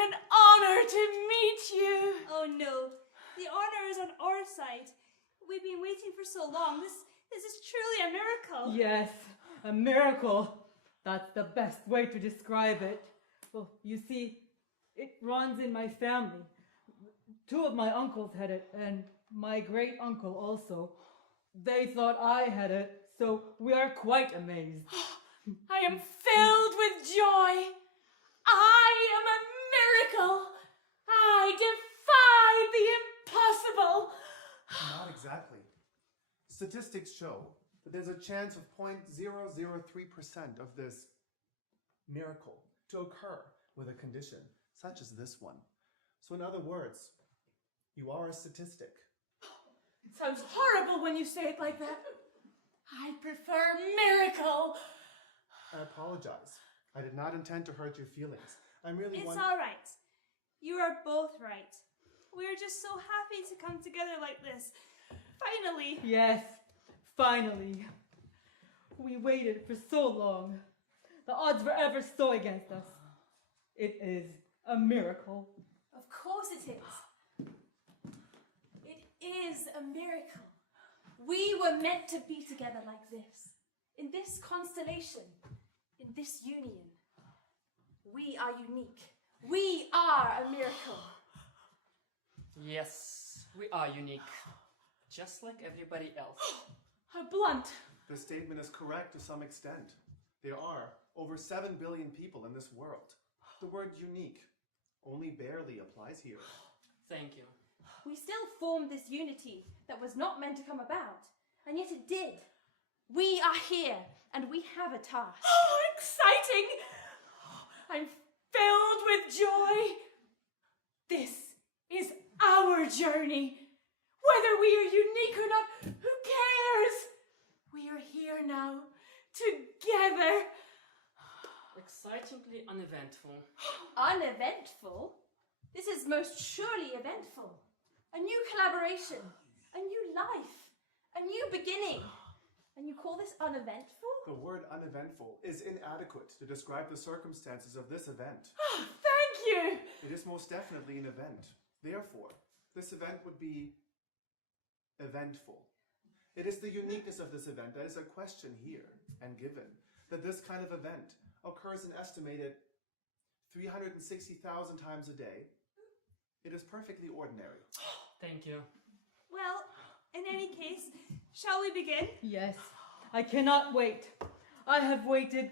an honor to meet you. Oh no, the honor is on our side. We've been waiting for so long. This is truly a miracle. Yes, a miracle. That's the best way to describe it. Well, you see, it runs in my family. 2 of my uncles had it, and my great uncle also. They thought I had it, so we are quite amazed. I am filled with joy. I am a miracle. I defy the impossible. Not exactly. Statistics show that there's a chance of 0.003% of this miracle to occur with a condition such as this one. So in other words, you are a statistic. It sounds horrible when you say it like that. I prefer miracle. I apologize. I did not intend to hurt your feelings. I'm really It's all right. You are both right. We're just so happy to come together like this. Finally. Yes, finally. We waited for so long. The odds were ever so against us. It is a miracle. Of course it is. It is a miracle. We were meant to be together like this, in this constellation, in this union. We are unique. We are a miracle. Yes, we are unique. Just like everybody else. How blunt. The statement is correct to some extent. There are over 7 billion people in this world. The word unique only barely applies here. Thank you. We still formed this unity that was not meant to come about, and yet it did. We are here, and we have a task. Oh, exciting! I'm filled with joy. This is our journey. Whether we are unique or not, who cares? We are here now, together. Excitingly uneventful. Uneventful? This is most surely eventful. A new collaboration, a new life, a new beginning. And you call this uneventful? The word uneventful is inadequate to describe the circumstances of this event. Oh, thank you. It is most definitely an event. Therefore, this event would be eventful. It is the uniqueness of this event that is a question here and given, that this kind of event occurs an estimated 360,000 times a day. It is perfectly ordinary. Thank you. Well, in any case, shall we begin? Yes, I cannot wait. I have waited.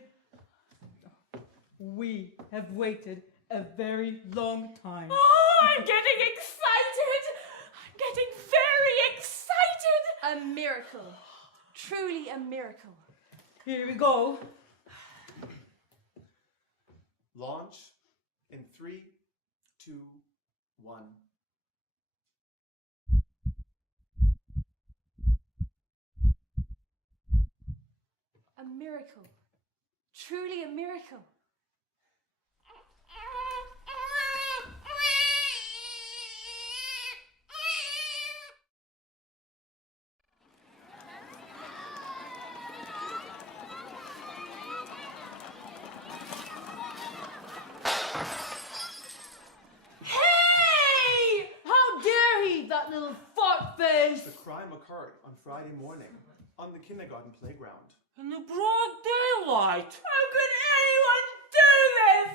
We have waited a very long time. Oh, I'm getting excited. I'm getting very excited. A miracle. Truly a miracle. Here we go. Launch in 3, 2, 1. A miracle. Truly a miracle. Hey! How dare he, that little fart face! The crime occurred on Friday morning on the kindergarten playground. In the broad daylight. How could anyone do this?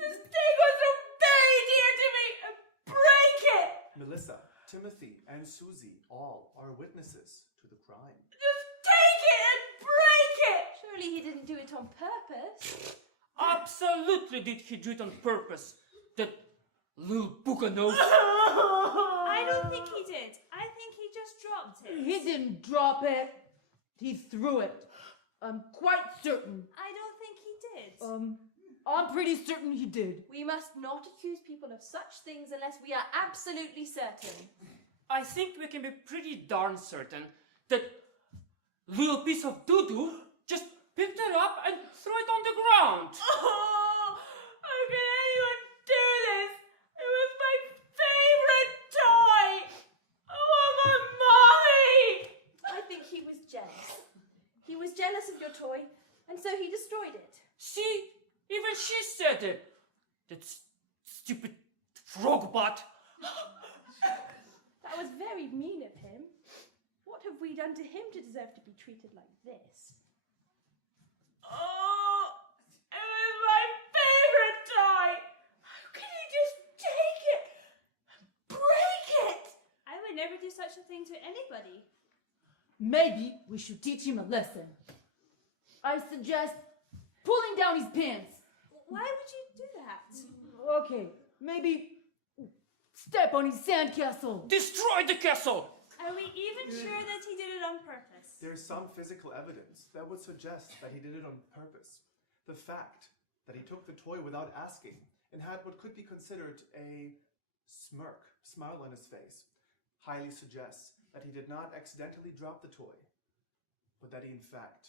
This thing was so very dear to me. Break it. Melissa, Timothy, and Susie all are witnesses to the crime. Just take it and break it. Surely he didn't do it on purpose. Absolutely did he do it on purpose. That little bucano. I don't think he did. I think he just dropped it. He didn't drop it. He threw it. I'm quite certain. I don't think he did. I'm pretty certain he did. We must not accuse people of such things unless we are absolutely certain. I think we can be pretty darn certain that little piece of doo-doo just picked it up and threw it on the ground. Oh, how can anyone do this? It was my favorite toy. I want my mommy. I think he was jealous. He was jealous of your toy, and so he destroyed it. See, even she said it. That very mean of him. What have we done to him to deserve to be treated like this? Oh, it was my favorite toy. How can he just take it and break it? I would never do such a thing to anybody. Maybe we should teach him a lesson. I suggest pulling down his pants. Why would you do that? Okay, maybe step on his sandcastle. Destroy the castle! Are we even sure that he did it on purpose? There's some physical evidence that would suggest that he did it on purpose. The fact that he took the toy without asking and had what could be considered a smile on his face, highly suggests that he did not accidentally drop the toy, but that he in fact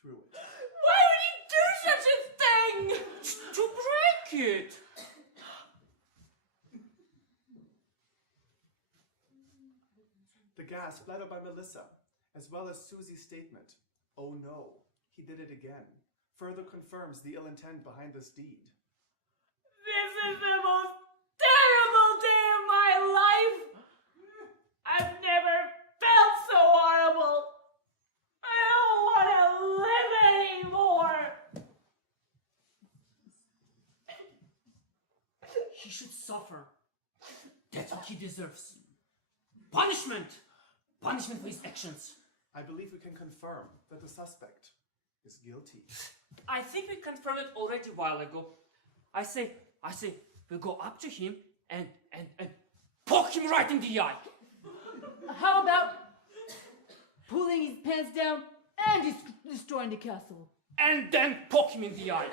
threw it. Why would he do such a thing? To break it! The gasp let out by Melissa, as well as Susie's statement, "Oh no, he did it again," further confirms the ill intent behind this deed. This is the most terrible day of my life. I've never felt so horrible. I don't want to live anymore. He should suffer. That's what he deserves. Punishment! Punishment for his actions. I believe we can confirm that the suspect is guilty. I think we confirmed it already a while ago. I say, we go up to him and poke him right in the eye. How about pulling his pants down and destroying the castle? And then poke him in the eye.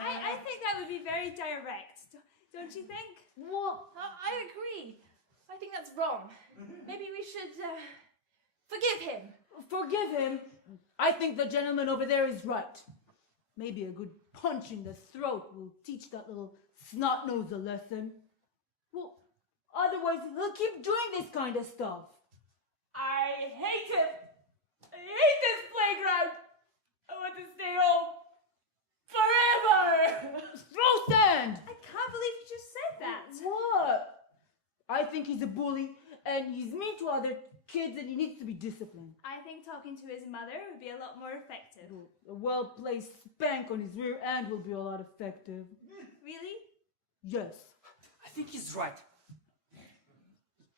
I think that would be very direct. Don't you think? Well, I agree. I think that's wrong. Maybe we should forgive him. forgive him. I think the gentleman over there is right. Maybe a good punch in the throat will teach that little snot-nose a lesson. Well, otherwise he'll keep doing this kind of stuff. I hate him. I hate this playground. I want to stay home forever. Throw sand! I can't believe you just said that. What? I think he's a bully and he's mean to other kids and he needs to be disciplined. I think talking to his mother would be a lot more effective. A well-placed spank on his rear end will be a lot effective. Really? Yes. I think he's right.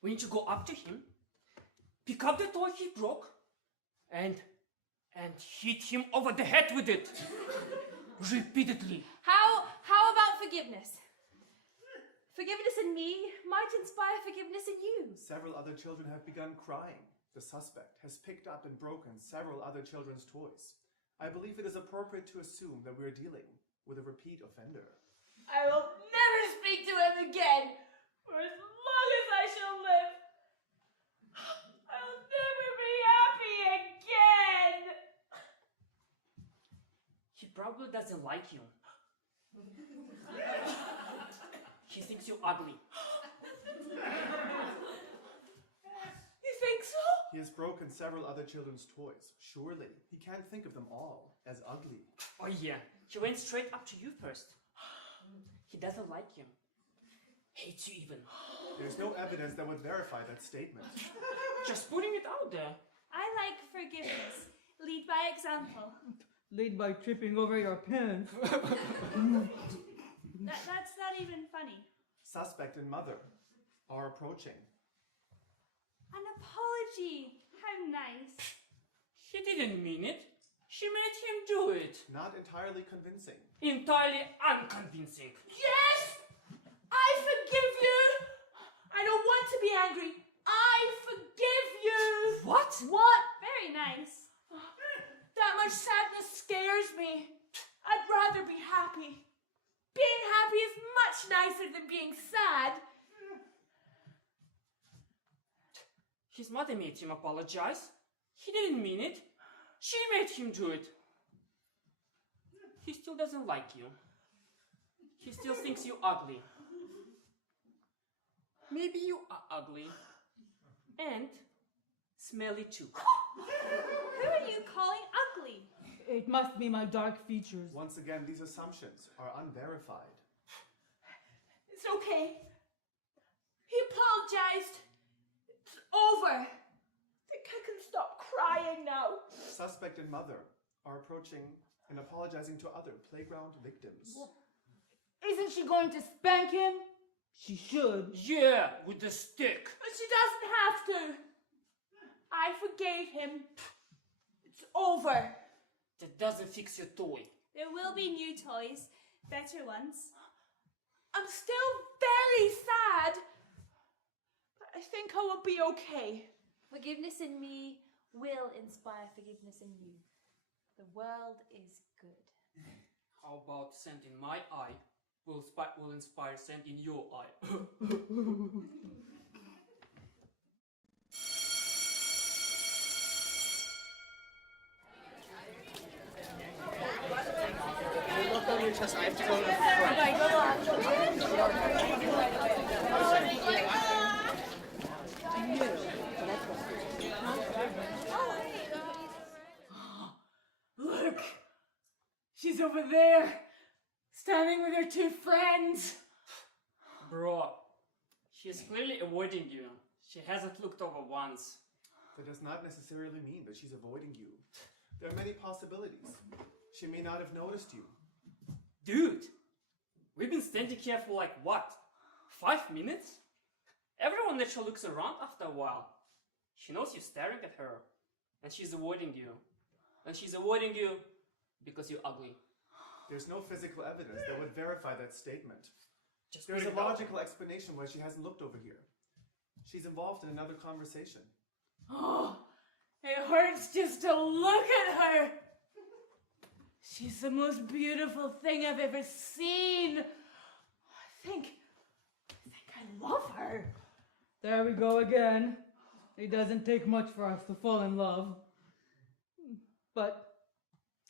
We need to go up to him, pick up the toy he broke, and hit him over the head with it. Repeatedly. How about forgiveness? Forgiveness in me might inspire forgiveness in you. Several other children have begun crying. The suspect has picked up and broken several other children's toys. I believe it is appropriate to assume that we are dealing with a repeat offender. I will never speak to him again for as long as I shall live. I'll never be happy again. He probably doesn't like you. He thinks you're ugly. You think so? He has broken several other children's toys. Surely, he can't think of them all as ugly. Oh yeah, he went straight up to you first. He doesn't like you. Hates you even. There's no evidence that would verify that statement. Just putting it out there. I like forgiveness. Lead by example. Lead by tripping over your pants. That's not even funny. Suspect and mother are approaching. An apology. How nice. He didn't mean it. She made him do it. Not entirely convincing. Entirely unconvincing. Yes! I forgive you! I don't want to be angry. I forgive you! What? What? Very nice. That much sadness scares me. I'd rather be happy. Being happy is much nicer than being sad. His mother made him apologize. He didn't mean it. She made him do it. He still doesn't like you. He still thinks you ugly. Maybe you are ugly. And smelly too. Who are you calling ugly? It must be my dark features. Once again, these assumptions are unverified. It's okay. He apologized. over. I think I can stop crying now. Suspect and mother are approaching and apologizing to other playground victims. Isn't she going to spank him? She should. Yeah, with the stick. But she doesn't have to. I forgave him. It's over. That doesn't fix your toy. There will be new toys, better ones. I'm still very sad. But I think I will be okay. Forgiveness in me will inspire forgiveness in you. The world is good. How about sand in my eye will inspire sand in your eye? Look on your chest. I have to go to the front. Look. She's over there. Standing with her two friends. Bro, she's clearly avoiding you. She hasn't looked over once. That does not necessarily mean that she's avoiding you. There are many possibilities. She may not have noticed you. Dude, we've been standing here for like what? 5 minutes? Everyone naturally looks around after a while. She knows you're staring at her. And she's avoiding you. And she's avoiding you because you're ugly. There's no physical evidence that would verify that statement. Just There's put a it out. logical explanation why she hasn't looked over here. She's involved in another conversation. Oh, it hurts just to look at her. She's the most beautiful thing I've ever seen. I think I love her. There we go again. It doesn't take much for us to fall in love. But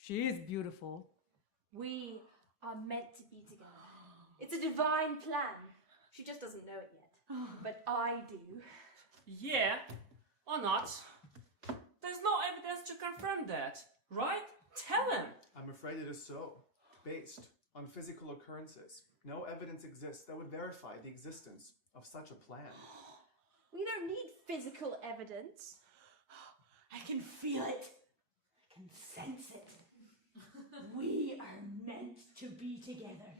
she is beautiful. We are meant to be together. It's a divine plan. She just doesn't know it yet. But I do. Yeah, or not. There's no evidence to confirm that, right? Tell him. I'm afraid it is so. Based on physical occurrences, no evidence exists that would verify the existence of such a plan. We don't need physical evidence. I can feel it. I can sense it. We are meant to be together.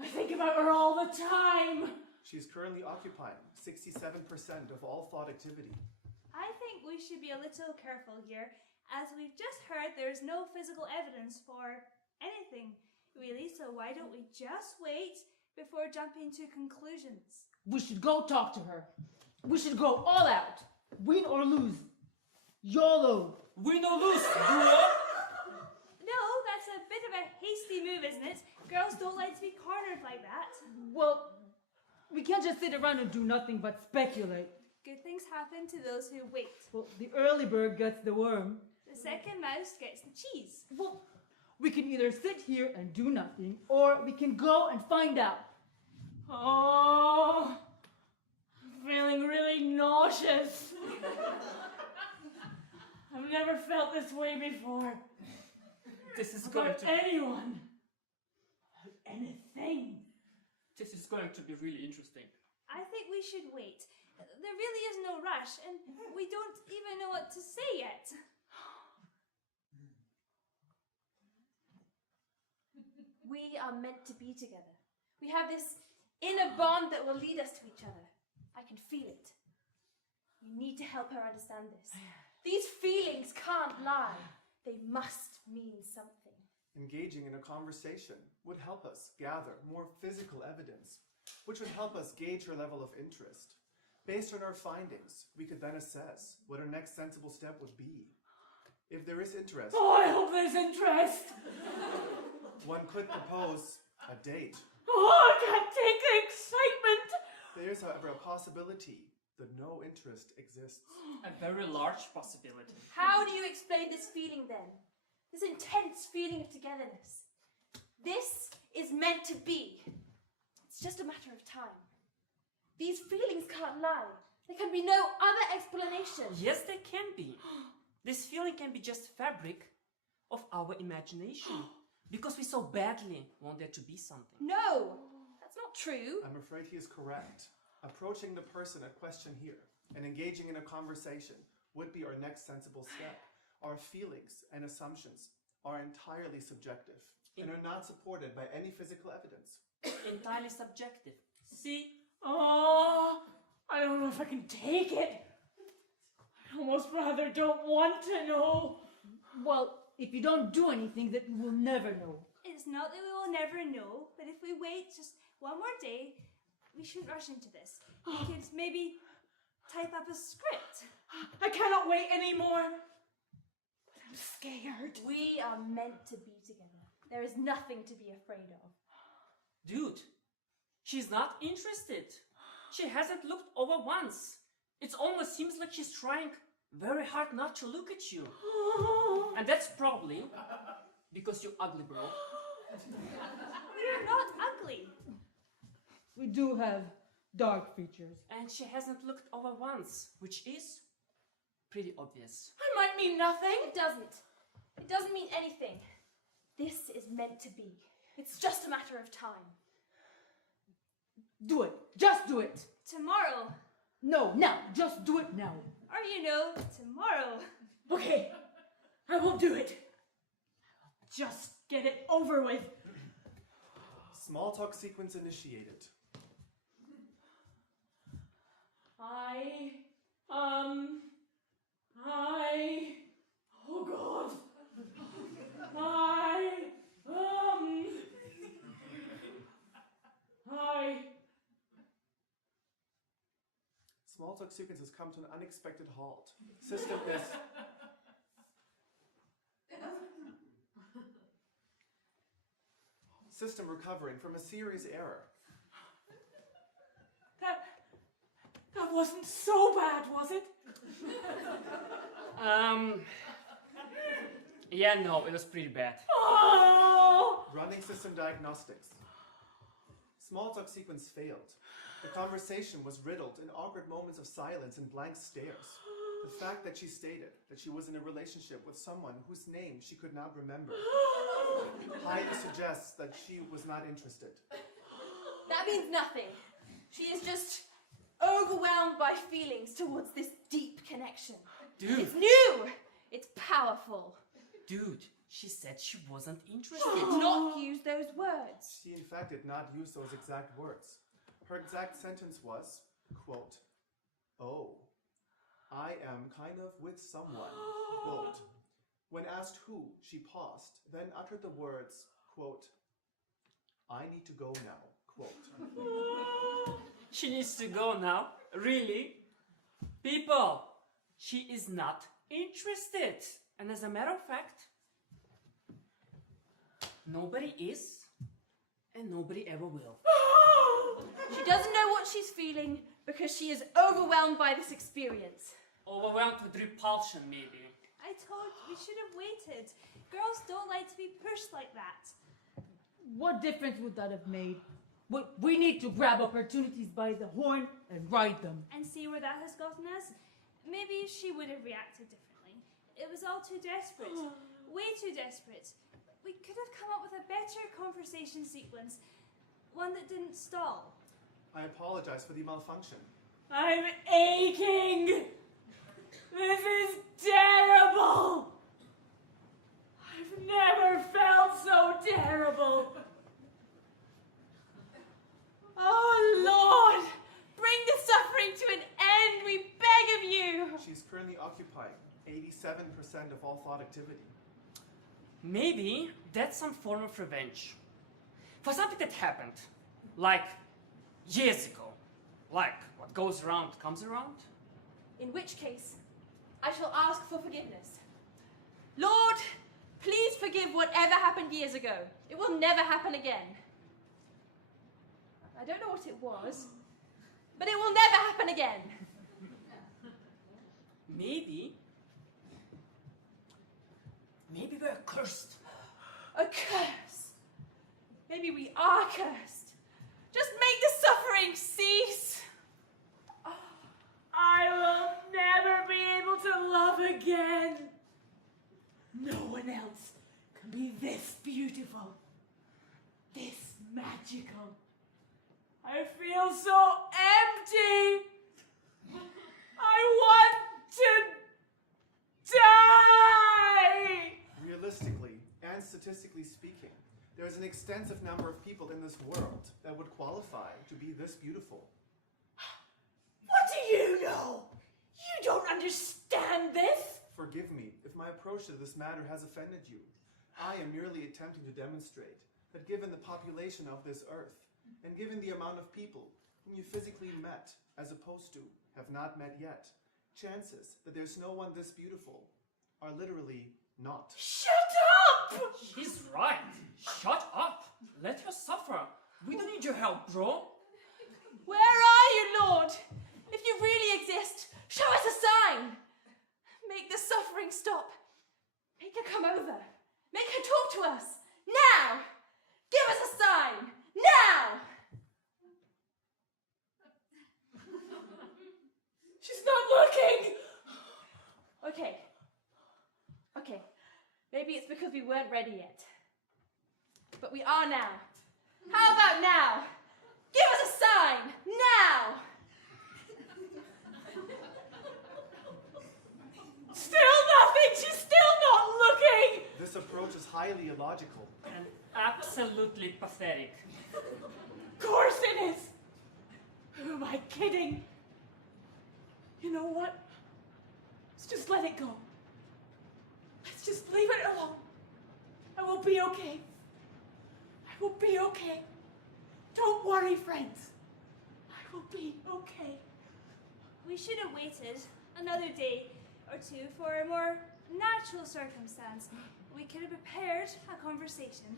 I think about her all the time. She's currently occupying 67% of all thought activity. I think we should be a little careful here. As we've just heard, there's no physical evidence for anything, really, so why don't we just wait before jumping to conclusions? We should go talk to her. We should go all out. Win or lose. YOLO. Win or lose, bro. No, that's a bit of a hasty move, isn't it? Girls don't like to be cornered like that. Well, we can't just sit around and do nothing but speculate. Good things happen to those who wait. Well, the early bird gets the worm. The second mouse gets the cheese. Well, we can either sit here and do nothing, or we can go and find out. Oh, I'm feeling really nauseous. I've never felt this way before. This is going About to anyone. About anything. this is going to be really interesting. I think we should wait. There really is no rush, and we don't even know what to say yet. We are meant to be together. We have this inner bond that will lead us to each other. I can feel it. We need to help her understand this. These feelings can't lie. They must mean something. Engaging in a conversation would help us gather more physical evidence, which would help us gauge her level of interest. Based on our findings, we could then assess what our next sensible step would be. If there is interest, Oh, I hope there's interest. one could propose a date. Oh, I can't take the excitement. There is, however, a possibility that no interest exists. A very large possibility. How do you explain this feeling then? This intense feeling of togetherness. This is meant to be. It's just a matter of time. These feelings can't lie. There can be no other explanation. Yes, they can be. This feeling can be just fabric of our imagination. Because we so badly want there to be something. No, that's not true. I'm afraid he is correct. Approaching the person at question here and engaging in a conversation would be our next sensible step. Our feelings and assumptions are entirely subjective and are not supported by any physical evidence. Entirely subjective. See? Oh, I don't know if I can take it. I almost rather don't want to know. Well, if you don't do anything, then you will never know. It's not that we will never know, but if we wait just one more day, we shouldn't rush into this. We could maybe type up a script. I cannot wait anymore. But I'm scared. We are meant to be together. There is nothing to be afraid of. Dude, she's not interested. She hasn't looked over once. It almost seems like she's trying very hard not to look at you. And that's probably because you're ugly, bro. We're not ugly. We do have dark features. And she hasn't looked over once, which is pretty obvious. I might mean nothing. It doesn't. It doesn't mean anything. This is meant to be. It's just a matter of time. Do it. Just do it. Tomorrow, No, now. Just do it now. or tomorrow. Okay, I will do it. Just get it over with. Small talk sequence initiated. Oh God. Small talk sequence has come to an unexpected halt. System is... System recovering from a serious error. That wasn't so bad, was it? Yeah, no, it was pretty bad. Oh! Running system diagnostics. Small talk sequence failed. The conversation was riddled in awkward moments of silence and blank stares. The fact that she stated that she was in a relationship with someone whose name she could not remember highly suggests that she was not interested. That means nothing. She is just overwhelmed by feelings towards this deep connection. Dude. It's new. It's powerful. Dude, she said she wasn't interested. Did not use those words. She in fact did not use those exact words. Her exact sentence was, quote, "Oh, I am kind of with someone," quote. When asked who, she paused, then uttered the words, quote, "I need to go now," quote. She needs to go now? Really? People, she is not interested. And as a matter of fact, nobody is, and nobody ever will. She doesn't know what she's feeling because she is overwhelmed by this experience. Overwhelmed with repulsion, maybe. I told we should have waited. Girls don't like to be pushed like that. What difference would that have made? We need to grab opportunities by the horn and ride them. And see where that has gotten us? Maybe she would have reacted differently. It was all too desperate. Way too desperate. We could have come up with a better conversation sequence. One that didn't stall. I apologize for the malfunction. I'm aching. This is terrible. I've never felt so terrible. Oh, Lord, bring the suffering to an end, we beg of you. She's currently occupying 87% of all thought activity. Maybe that's some form of revenge. For something that happened, like years ago. Like what goes around comes around. In which case, I shall ask for forgiveness. Lord, please forgive whatever happened years ago. It will never happen again. I don't know what it was, but it will never happen again. Maybe we're cursed. A curse. Maybe we are cursed. Just make the suffering cease. I will never be able to love again. No one else can be this beautiful, this magical. I feel so empty. I want to die. Realistically and statistically speaking, there is an extensive number of people in this world that would qualify to be this beautiful. What do you know? You don't understand this. Forgive me if my approach to this matter has offended you. I am merely attempting to demonstrate that given the population of this earth, and given the amount of people whom you physically met, as opposed to have not met yet, chances that there's no one this beautiful are literally not. Shut up! She's right. Shut up. Let her suffer. We don't need your help, bro. Where are you, Lord? If you really exist, show us a sign. Make the suffering stop. Make her come over. Make her talk to us. Now! Give us a sign. Now! She's not looking. Okay. Maybe it's because we weren't ready yet. But we are now. How about now? Give us a sign. Now! Still nothing. She's still not looking. This approach is highly illogical. And absolutely pathetic. Of course it is. Who am I kidding? You know what? Let's just let it go. Let's just leave it alone. I will be okay. I will be okay. Don't worry, friends. I will be okay. We should have waited another day or two for a more natural circumstance. We could have prepared a conversation.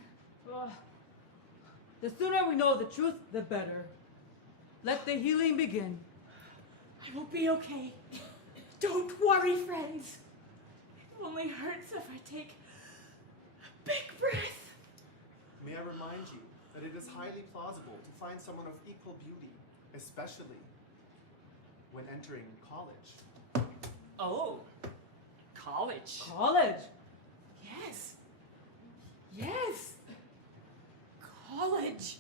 The sooner we know the truth, the better. Let the healing begin. I will be okay. Don't worry, friends. It only hurts if I take a big breath. May I remind you that it is highly plausible to find someone of equal beauty, especially when entering college. Oh, college. College? Yes. Yes. College.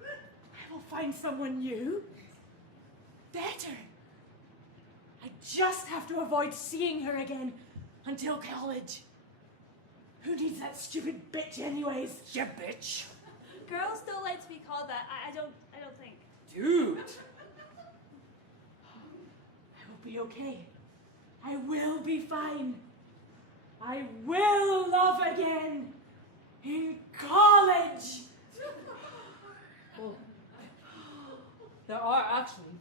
I will find someone new. Better. I just have to avoid seeing her again until college. Who needs that stupid bitch anyways? Yeah, bitch. Girls don't like to be called that. I don't think. Dude. I will be okay. I will be fine. I will love again in college. Well, there are actually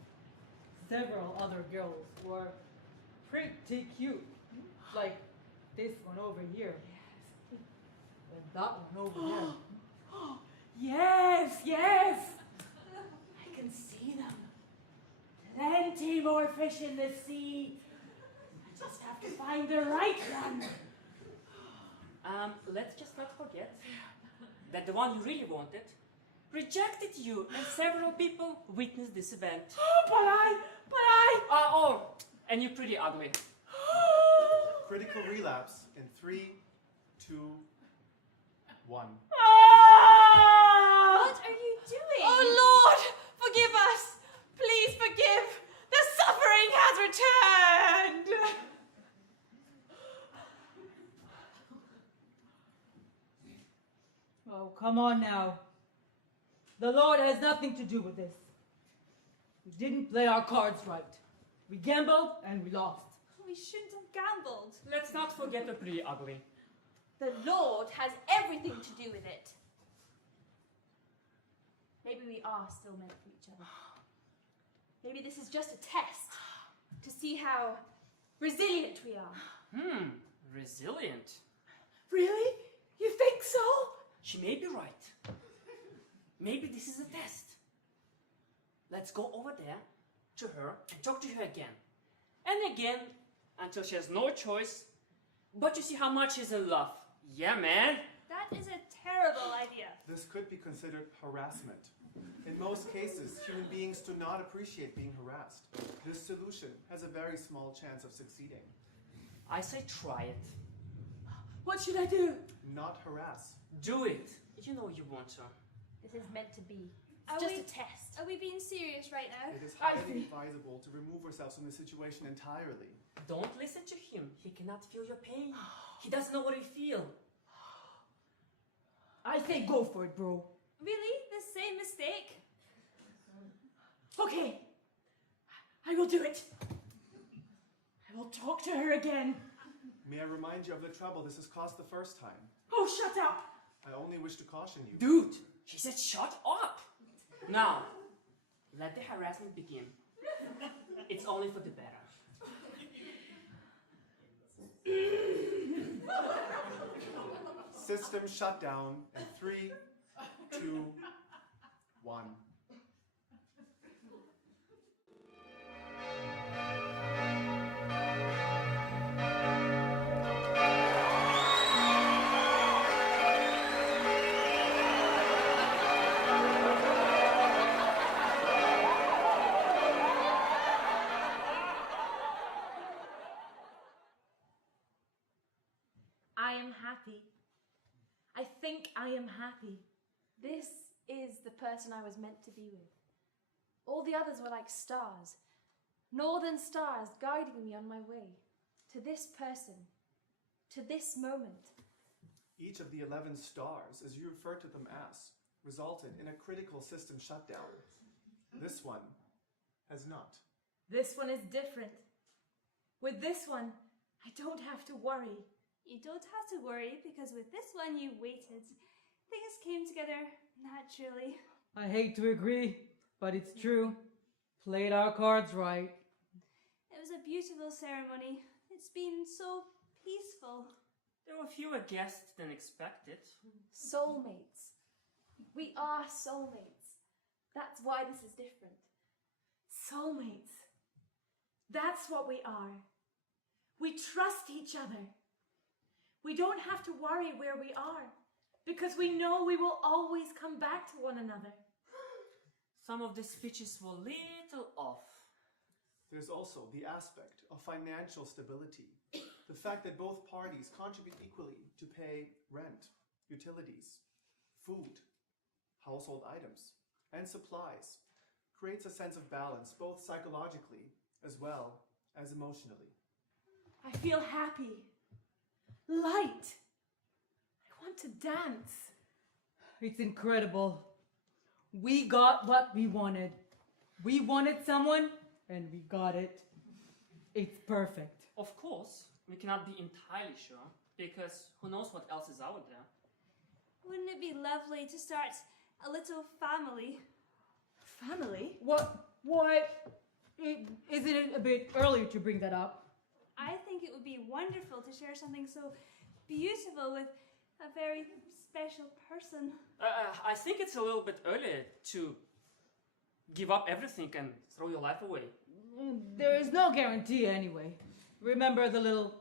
several other girls who are pretty cute. Like this one over here. And that one over there. Yes, yes. I can see them. Plenty more fish in the sea. I just have to find the right one. Let's just not forget that the one you really wanted rejected you, and several people witnessed this event. But I. And you're pretty ugly. Critical relapse in 3, 2, 1. What are you doing? Oh, Lord! Forgive us! Please forgive! The suffering has returned! Oh, come on now. The Lord has nothing to do with this. We didn't play our cards right. We gambled and we lost. We shouldn't have gambled. Let's not forget the pretty ugly. The Lord has everything to do with it. Maybe we are still meant for each other. Maybe this is just a test to see how resilient we are. Resilient. Really? You think so? She may be right. Maybe this is a test. Let's go over there to her and talk to her again. And again, until she has no choice but to see how much she's in love. Yeah, man. That is a terrible idea. This could be considered harassment. In most cases, human beings do not appreciate being harassed. This solution has a very small chance of succeeding. I say try it. What should I do? Not harass. Do it. You know you want to. This is meant to be. Are Just we- a test. Are we being serious right now? It is I highly see. advisable to remove ourselves from the situation entirely. Don't listen to him. He cannot feel your pain. He doesn't know what you feel. I say go for it, bro. Really? The same mistake? Okay, I will do it. I will talk to her again. May I remind you of the trouble this has caused the first time? Oh, shut up. I only wish to caution you. Dude, he said shut up. Now, let the harassment begin. It's only for the better. System shut down in 3, 2, 1. I am happy. I think I am happy. This is the person I was meant to be with. All the others were like stars, northern stars guiding me on my way to this person, to this moment. Each of the 11 stars, as you refer to them as, resulted in a critical system shutdown. This one has not. This one is different. With this one, I don't have to worry. You don't have to worry because with this one you waited. Things came together naturally. I hate to agree, but it's true. Played our cards right. It was a beautiful ceremony. It's been so peaceful. There were fewer guests than expected. Soulmates. We are soulmates. That's why this is different. Soulmates. That's what we are. We trust each other. We don't have to worry where we are because we know we will always come back to one another. Some of the speeches were little off. There's also the aspect of financial stability. The fact that both parties contribute equally to pay rent, utilities, food, household items, and supplies creates a sense of balance both psychologically as well as emotionally. I feel happy. Light. I want to dance. It's incredible. We got what we wanted. We wanted someone, and we got it. It's perfect. Of course, we cannot be entirely sure, because who knows what else is out there. Wouldn't it be lovely to start a little family? Family? What? Why? Isn't it a bit early to bring that up? I think it would be wonderful to share something so beautiful with a very special person. I think it's a little bit early to give up everything and throw your life away. There is no guarantee anyway. Remember the little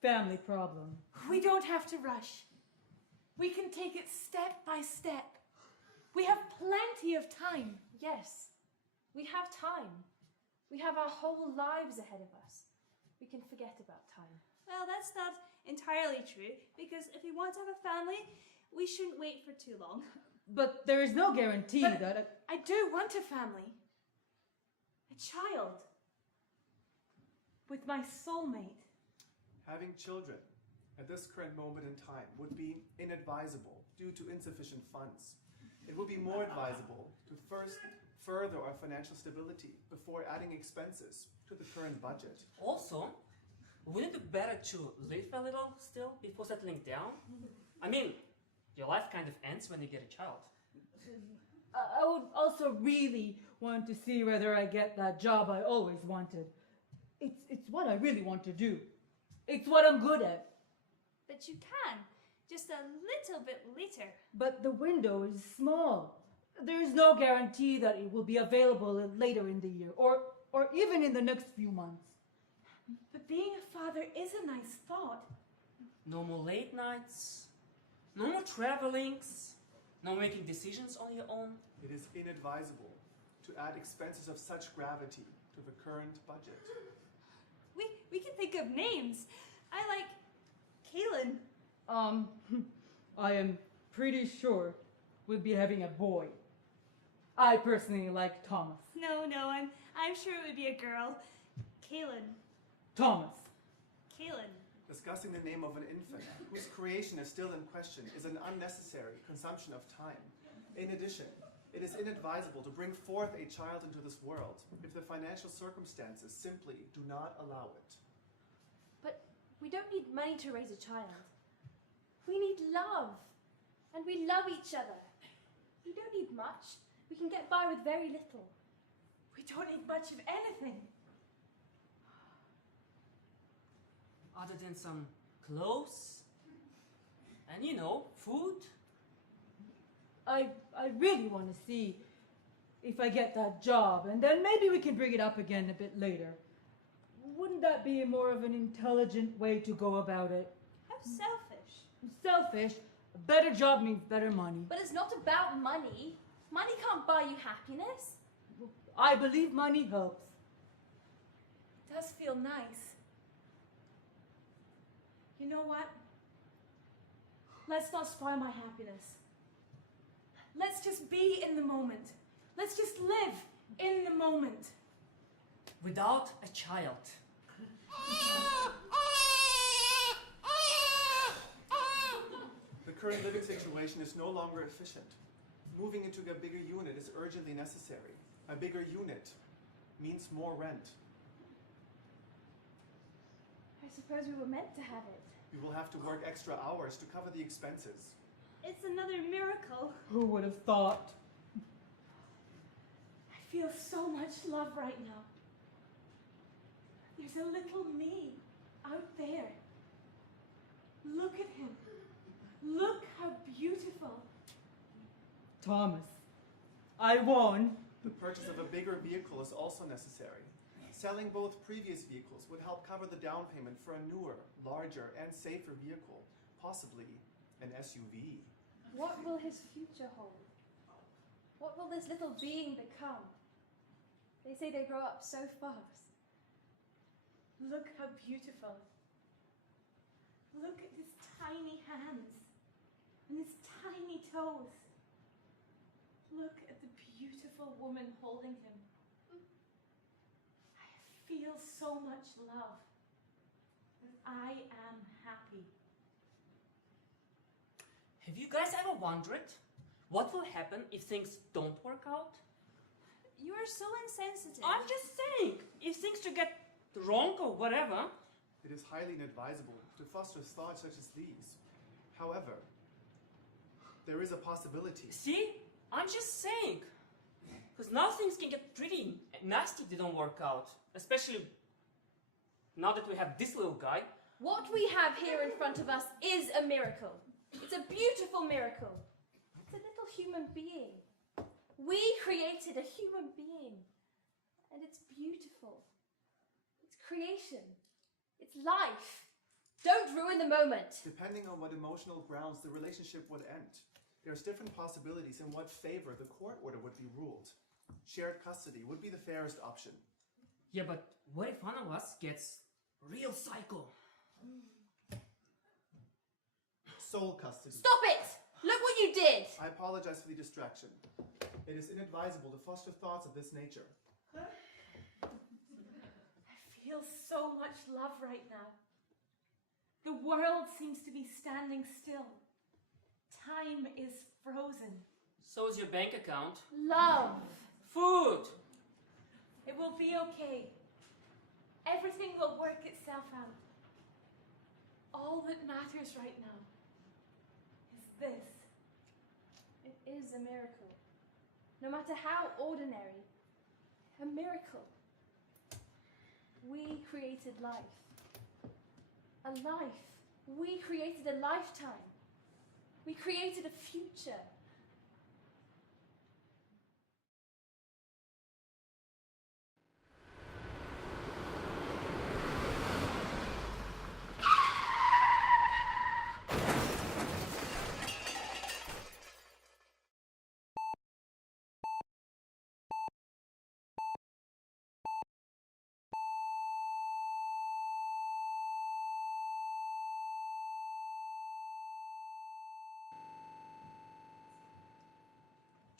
family problem. We don't have to rush. We can take it step by step. We have plenty of time. Yes, we have time. We have our whole lives ahead of us. We can forget about time. Well, that's not entirely true, because if we want to have a family, we shouldn't wait for too long. But there is no guarantee But- that... I do want a family. A child. With my soulmate. Having children at this current moment in time would be inadvisable due to insufficient funds. It would be more advisable to first further our financial stability before adding expenses to the current budget. Also, wouldn't it be better to live a little still before settling down? I mean, your life kind of ends when you get a child. I would also really want to see whether I get that job I always wanted. It's what I really want to do. It's what I'm good at. But you can, just a little bit later. But the window is small. There is no guarantee that it will be available later in the year or even in the next few months. But being a father is a nice thought. No more late nights, no more travelings, no making decisions on your own. It is inadvisable to add expenses of such gravity to the current budget. We can think of names. I like Kalen. I am pretty sure we'll be having a boy. I personally like Thomas. No, I'm sure it would be a girl. Kaylin. Thomas. Kaylin. Discussing the name of an infant whose creation is still in question is an unnecessary consumption of time. In addition, it is inadvisable to bring forth a child into this world if the financial circumstances simply do not allow it. But we don't need money to raise a child. We need love. And we love each other. We don't need much. We can get by with very little. We don't need much of anything. Other than some clothes and, food. I really want to see if I get that job, and then maybe we can bring it up again a bit later. Wouldn't that be more of an intelligent way to go about it? How selfish. Selfish. A better job means better money. But it's not about money. Money can't buy you happiness. I believe money helps. It does feel nice. You know what? Let's not spoil my happiness. Let's just be in the moment. Let's just live in the moment. Without a child. The current living situation is no longer efficient. Moving into a bigger unit is urgently necessary. A bigger unit means more rent. I suppose we were meant to have it. We will have to work extra hours to cover the expenses. It's another miracle. Who would have thought? I feel so much love right now. There's a little me out there. Look at him. Look how beautiful. Thomas, I won. The purchase of a bigger vehicle is also necessary. Selling both previous vehicles would help cover the down payment for a newer, larger, and safer vehicle, possibly an SUV. What will his future hold? What will this little being become? They say they grow up so fast. Look how beautiful. Look at his tiny hands and his tiny toes. Look at the beautiful woman holding him. I feel so much love that I am happy. Have you guys ever wondered what will happen if things don't work out? You are so insensitive. I'm just saying, if things to get wrong or whatever. It is highly inadvisable to foster thoughts such as these. However, there is a possibility. See? I'm just saying. Because now things can get pretty nasty if they don't work out. Especially now that we have this little guy. What we have here in front of us is a miracle. It's a beautiful miracle. It's a little human being. We created a human being. And it's beautiful. It's creation. It's life. Don't ruin the moment. Depending on what emotional grounds the relationship would end, there's different possibilities in what favor the court order would be ruled. Shared custody would be the fairest option. Yeah, but what if one of us gets real psycho? Sole custody. Stop it! Look what you did! I apologize for the distraction. It is inadvisable to foster thoughts of this nature. I feel so much love right now. The world seems to be standing still. Time is frozen. So is your bank account. Love. Food! It will be okay. Everything will work itself out. All that matters right now is this. It is a miracle. No matter how ordinary. A miracle. We created life. A life. We created a lifetime. We created a future.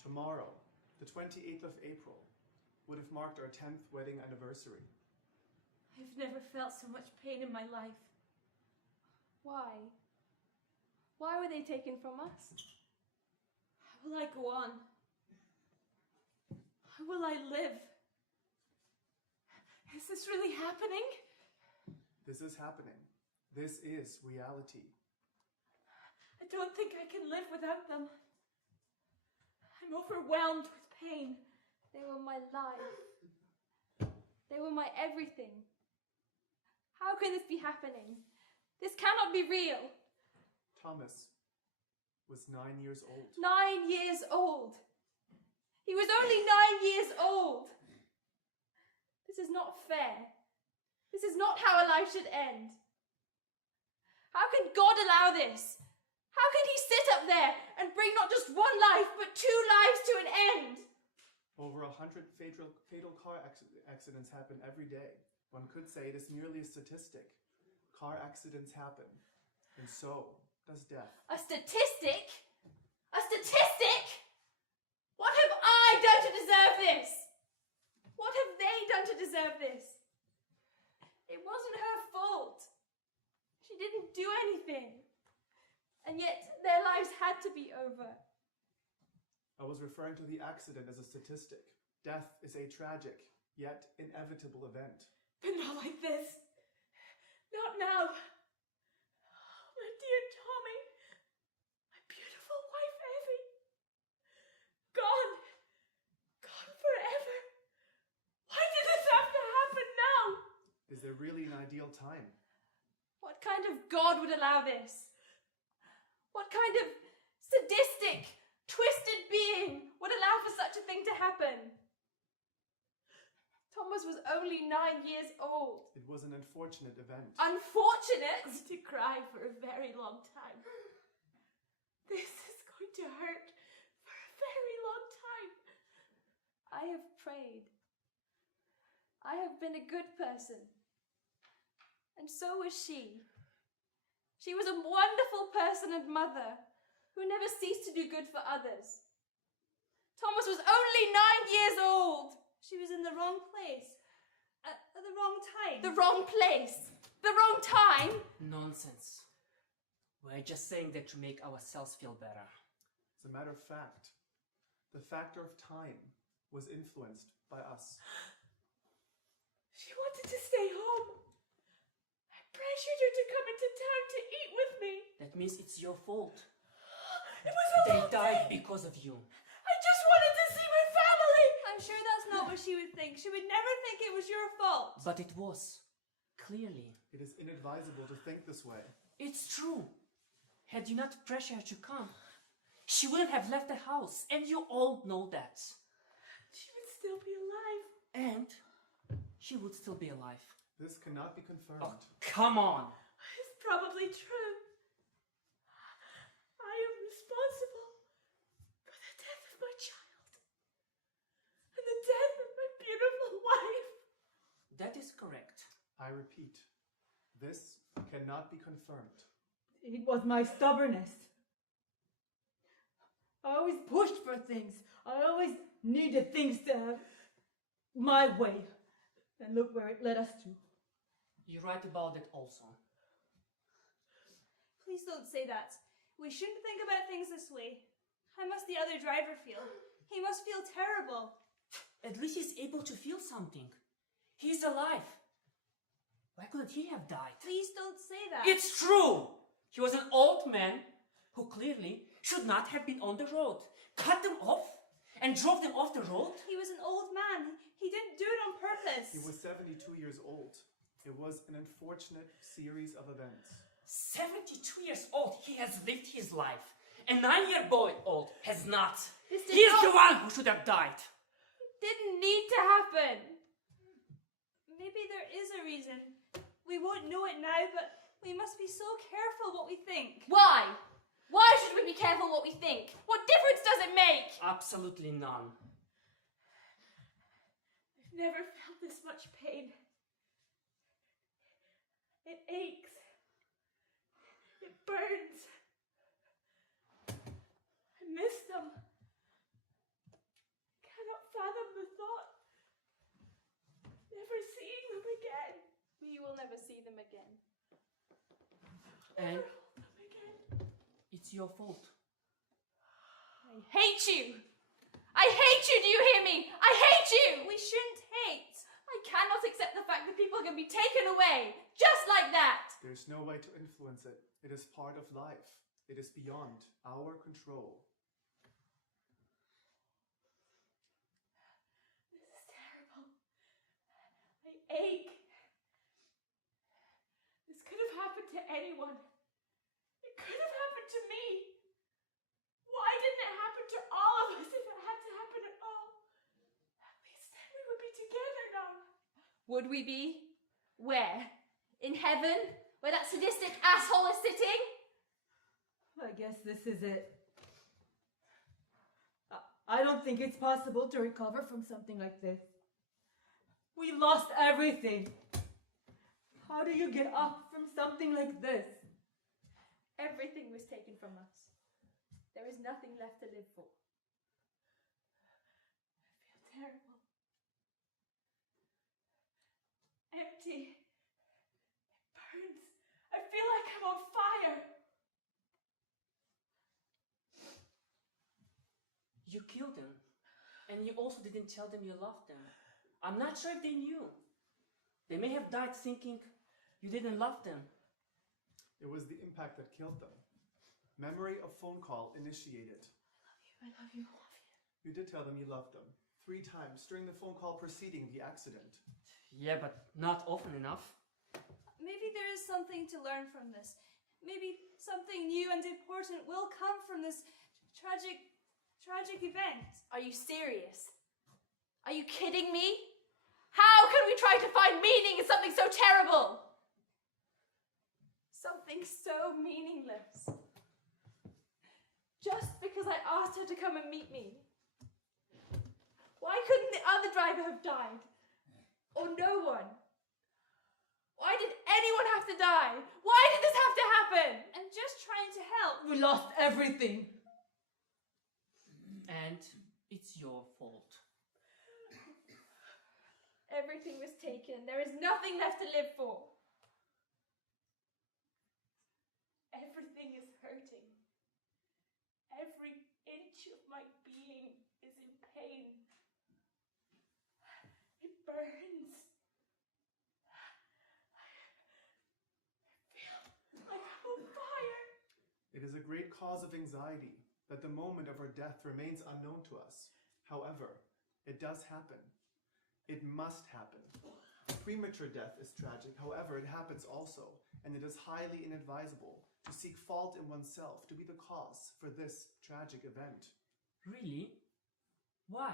Tomorrow, The 28th of April would have marked our 10th wedding anniversary. I've never felt so much pain in my life. Why? Why were they taken from us? How will I go on? How will I live? Is this really happening? This is happening. This is reality. I don't think I can live without them. I'm overwhelmed with pain. They were my life. They were my everything. How can this be happening? This cannot be real. Thomas was 9 years old. 9 years old. He was only 9 years old. This is not fair. This is not how a life should end. How can God allow this? How can he sit up there and bring not just one life, but 2 lives to an end? Over 100 fatal car accidents happen every day. One could say it is merely a statistic. Car accidents happen, and so does death. A statistic? A statistic? What have I done to deserve this? What have they done to deserve this? It wasn't her fault. She didn't do anything. And yet their lives had to be over. I was referring to the accident as a statistic. Death is a tragic, yet inevitable event. But not like this. Not now. Oh, my dear Tommy. My beautiful wife, Evie. Gone. Gone forever. Why did this have to happen now? Is there really an ideal time? What kind of God would allow this? What kind of sadistic, twisted being would allow for such a thing to happen? Thomas was only 9 years old. It was an unfortunate event. Unfortunate? I'm going to cry for a very long time. This is going to hurt for a very long time. I have prayed. I have been a good person. And so was she. She was a wonderful person and mother who never ceased to do good for others. Thomas was only 9 years old. She was in the wrong place. At the wrong time. The wrong place. The wrong time. Nonsense. We're just saying that to make ourselves feel better. As a matter of fact, the factor of time was influenced by us. She wanted to stay home. I pressured her to come into town to eat with me. That means it's your fault. It was a They long died day. because of you. I just wanted to see my family. I'm sure that's not what she would think. She would never think it was your fault. But it was. Clearly. It is inadvisable to think this way. It's true. Had you not pressured her to come, she wouldn't have left the house, and you all know that. She would still be alive. And she would still be alive. This cannot be confirmed. Oh, come on. It's probably true. I am responsible for the death of my child and the death of my beautiful wife. That is correct. I repeat, this cannot be confirmed. It was my stubbornness. I always pushed for things. I always needed things to have my way. And look where it led us to. You're right about that also. Please don't say that. We shouldn't think about things this way. How must the other driver feel? He must feel terrible. At least he's able to feel something. He's alive. Why couldn't he have died? Please don't say that. It's true! He was an old man who clearly should not have been on the road. Cut them off and drove them off the road? He was an old man. He didn't do it on purpose. He was 72 years old. It was an unfortunate series of events. 72 years old, he has lived his life. A 9-year-old has not. This did He's not- the one who should have died. Didn't need to happen. Maybe there is a reason. We won't know it now, but we must be so careful what we think. Why? Why should we be careful what we think? What difference does it make? Absolutely none. I've never felt this much pain. It aches. It burns. I miss them. will never see them again. And it's your fault. I hate you! I hate you, do you hear me? I hate you! We shouldn't hate. I cannot accept the fact that people can be taken away, just like that! There's no way to influence it. It is part of life. It is beyond our control. This is terrible. I ache. This could have happened to anyone. It could have happened to me. Why didn't it happen to all of us if it had to happen at all? At least then we would be together now. Would we be? Where? In heaven? Where that sadistic asshole is sitting? I guess this is it. I don't think it's possible to recover from something like this. We lost everything. How do you get up from something like this? Everything was taken from us. There is nothing left to live for. I feel terrible. Empty. It burns. I feel like I'm on fire. You killed them. And you also didn't tell them you loved them. I'm not sure if they knew. They may have died thinking you didn't love them. It was the impact that killed them. Memory of phone call initiated. I love you. I love you. You did tell them you loved them 3 times during the phone call preceding the accident. Yeah, but not often enough. Maybe there is something to learn from this. Maybe something new and important will come from this tragic event. Are you serious? Are you kidding me? How can we try to find meaning in something so terrible? Something so meaningless. Just because I asked her to come and meet me. Why couldn't the other driver have died? Or no one? Why did anyone have to die? Why did this have to happen? I'm just trying to help. We lost everything. And it's your fault. Everything was taken. There is nothing left to live for. Everything is hurting. Every inch of my being is in pain. It burns. I feel like I'm on fire. It is a great cause of anxiety that the moment of her death remains unknown to us. However, it does happen. It must happen. Premature death is tragic, however, it happens also, and it is highly inadvisable to seek fault in oneself to be the cause for this tragic event. Really? Why?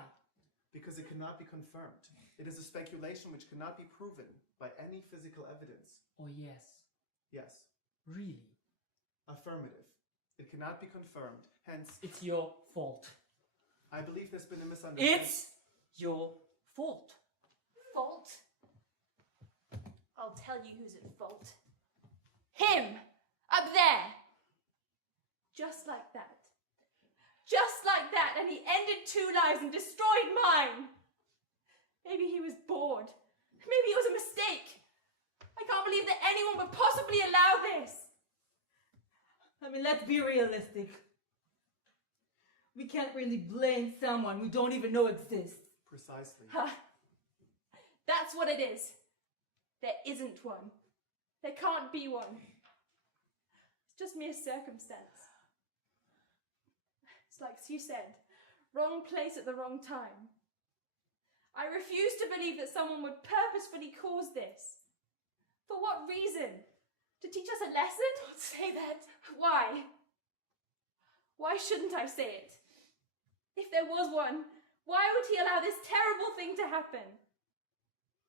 Because it cannot be confirmed. It is a speculation which cannot be proven by any physical evidence. Oh, yes. Yes. Really? Affirmative. It cannot be confirmed, hence, It's your fault. I believe there's been a misunderstanding. It's your fault. Fault? I'll tell you who's at fault. Him! Up there! Just like that. Just like that, and he ended 2 lives and destroyed mine! Maybe he was bored. Maybe it was a mistake. I can't believe that anyone would possibly allow this. I mean, let's be realistic. We can't really blame someone we don't even know exists. Precisely. That's what it is. There isn't one. There can't be one. It's just mere circumstance. It's like you said, wrong place at the wrong time. I refuse to believe that someone would purposefully cause this. For what reason? To teach us a lesson? Don't say that. Why? Why shouldn't I say it? If there was one, why would he allow this terrible thing to happen?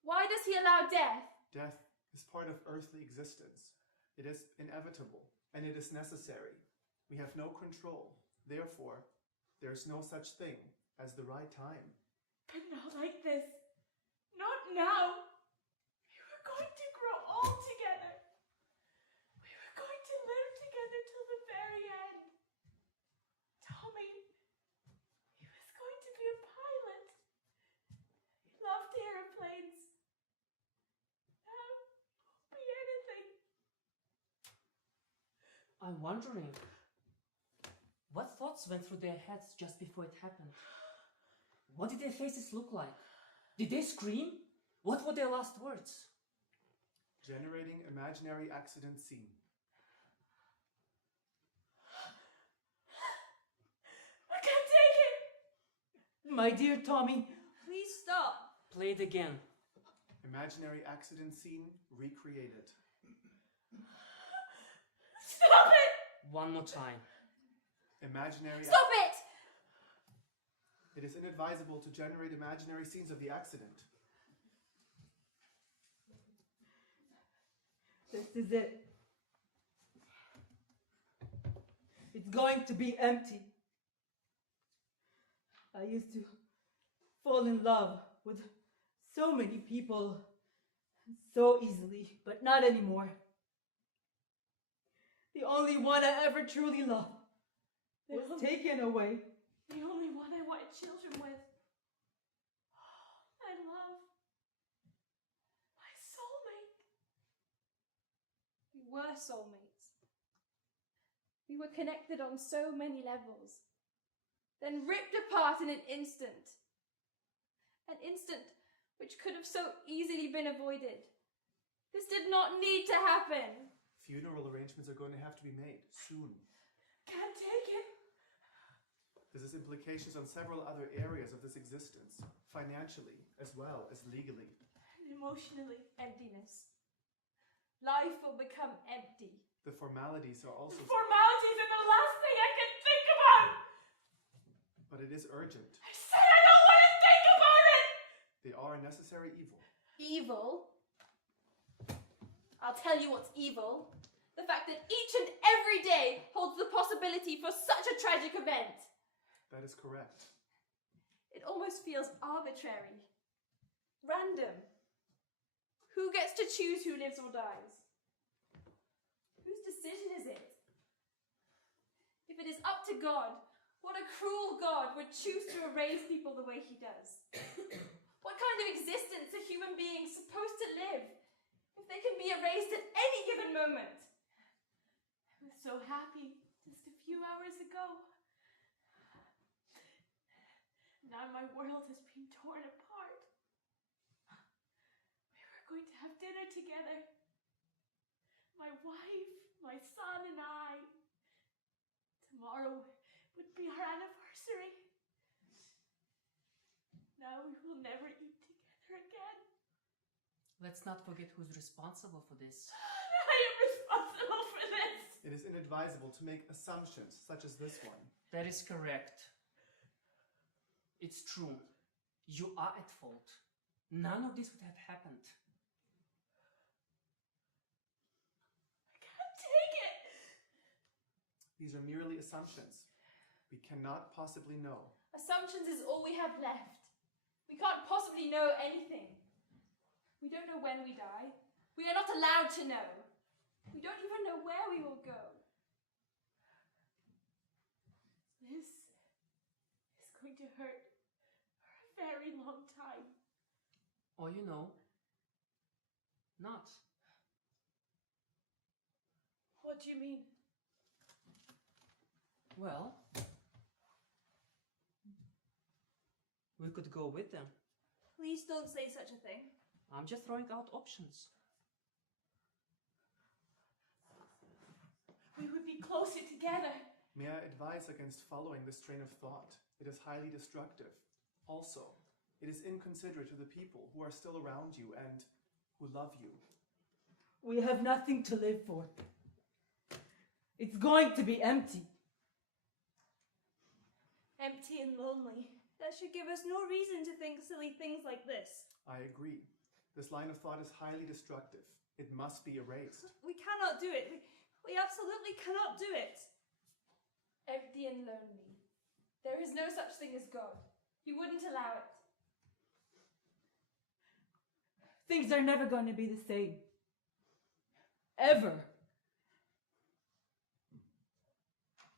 Why does he allow death? Death is part of earthly existence. It is inevitable, and it is necessary. We have no control. Therefore, there is no such thing as the right time. But not like this. Not now. We were going to grow old together. We were going to live together till the very end. Tommy, he was going to be a pilot. He loved airplanes. Now, I'm wondering, what thoughts went through their heads just before it happened? What did their faces look like? Did they scream? What were their last words? Generating imaginary accident scene. I can't take it! My dear Tommy, Please stop. Play it again. Imaginary accident scene recreated. Stop it! One more time. Imaginary. Stop it! It is inadvisable to generate imaginary scenes of the accident. this is it. It's going to be empty. I used to fall in love with so many people so easily, but not anymore. The only one I ever truly loved was taken away. The only one I wanted children with. I love my soulmate. We were soulmates. We were connected on so many levels, then ripped apart in an instant. An instant which could have so easily been avoided. This did not need to happen. Funeral arrangements are going to have to be made soon. Can't take it. This has implications on several other areas of this existence, financially as well as legally. And emotionally. Emptiness. Life will become empty. The formalities are also... Formalities are the last thing I can think about! But it is urgent. I said I don't want to think about it! They are a necessary evil. Evil? I'll tell you what's evil. The fact that each and every day holds the possibility for such a tragic event. That is correct. It almost feels arbitrary. Random. Who gets to choose who lives or dies? Whose decision is it? If it is up to God, what a cruel God would choose to erase people the way he does. What kind of existence are human beings supposed to live if they can be erased at any given moment? I was so happy just a few hours ago. Now my world has been torn apart. We were going to have dinner together. My wife, my son, and I. Tomorrow would be our anniversary. Now we will never eat together again. Let's not forget who's responsible for this. I am responsible for this. It is inadvisable to make assumptions such as this one. That is correct. It's true. You are at fault. None of this would have happened. I can't take it. These are merely assumptions. We cannot possibly know. Assumptions is all we have left. We can't possibly know anything. We don't know when we die. We are not allowed to know. We don't even know where we will go. This is going to hurt for a very long time. Or you know, not. What do you mean? Well, we could go with them. Please don't say such a thing. I'm just throwing out options. We would be closer together. May I advise against following this train of thought? It is highly destructive. Also, it is inconsiderate to the people who are still around you and who love you. We have nothing to live for. It's going to be empty. Empty and lonely. That should give us no reason to think silly things like this. I agree. This line of thought is highly destructive. It must be erased. We cannot do it. We absolutely cannot do it. Empty and lonely. There is no such thing as God. He wouldn't allow it. Things are never going to be the same. Ever.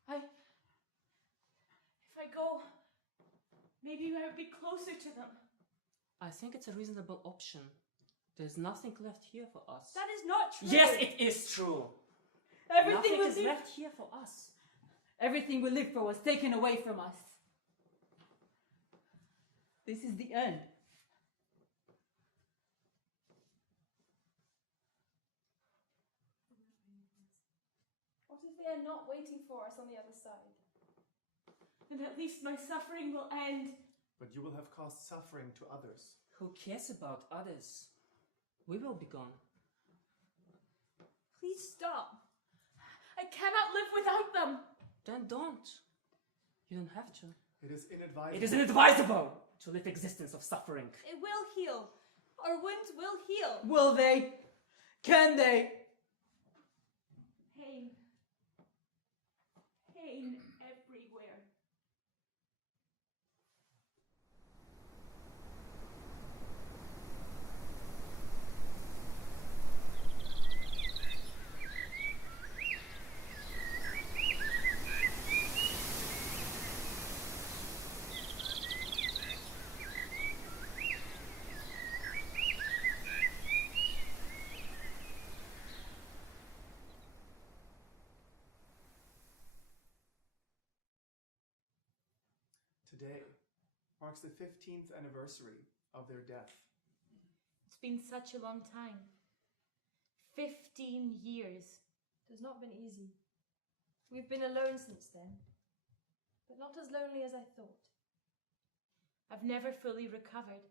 If I go, maybe I would be closer to them. I think it's a reasonable option. There's nothing left here for us. That is not true. Yes, it is true. Everything Nothing is we live, left here for us. everything we lived for was taken away from us. This is the end. What if they are not waiting for us on the other side? Then at least my suffering will end. But you will have caused suffering to others. Who cares about others? We will be gone. Please stop. I cannot live without them. Then don't. You don't have to. It is inadvisable. It is inadvisable to live existence of suffering. It will heal. Our wounds will heal. Will they? Can they? Pain. Pain everywhere. Today marks the 15th anniversary of their death. It's been such a long time. 15 years. It has not been easy. We've been alone since then, but not as lonely as I thought. I've never fully recovered.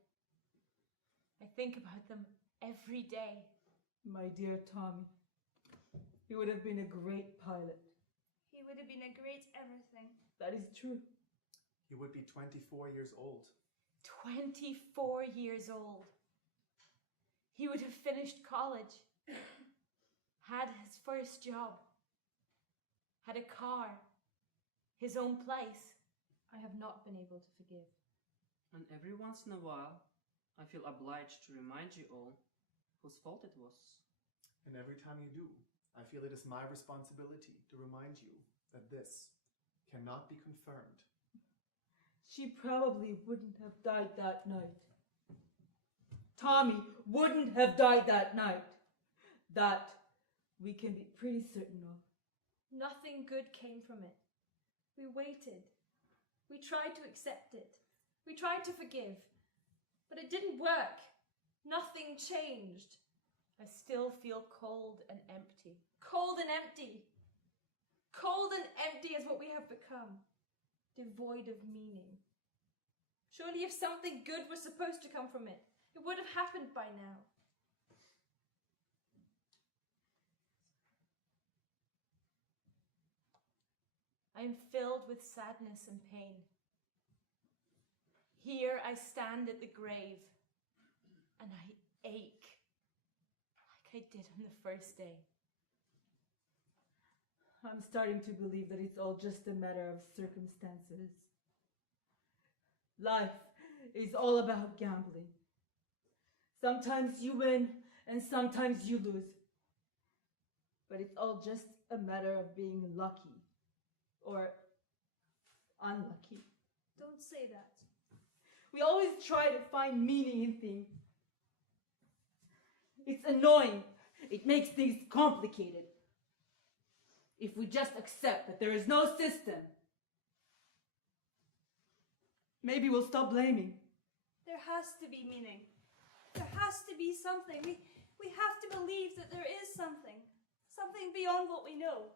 I think about them every day. My dear Tommy, he would have been a great pilot. He would have been a great everything. That is true. He would be 24 years old. 24 years old. He would have finished college, had his first job, had a car, his own place. I have not been able to forgive. And every once in a while, I feel obliged to remind you all whose fault it was. And every time you do, I feel it is my responsibility to remind you that this cannot be confirmed. She probably wouldn't have died that night. Tommy wouldn't have died that night. That we can be pretty certain of. Nothing good came from it. We waited. We tried to accept it. We tried to forgive. But it didn't work. Nothing changed. I still feel cold and empty. Cold and empty. Cold and empty is what we have become. Devoid of meaning. Surely if something good was supposed to come from it, it would have happened by now. I am filled with sadness and pain. Here I stand at the grave, and I ache like I did on the first day. I'm starting to believe that it's all just a matter of circumstances. Life is all about gambling. Sometimes you win and sometimes you lose. But it's all just a matter of being lucky or unlucky. Don't say that. We always try to find meaning in things. It's annoying. It makes things complicated. If we just accept that there is no system, maybe we'll stop blaming. There has to be meaning. There has to be something. We have to believe that there is something. Something beyond what we know.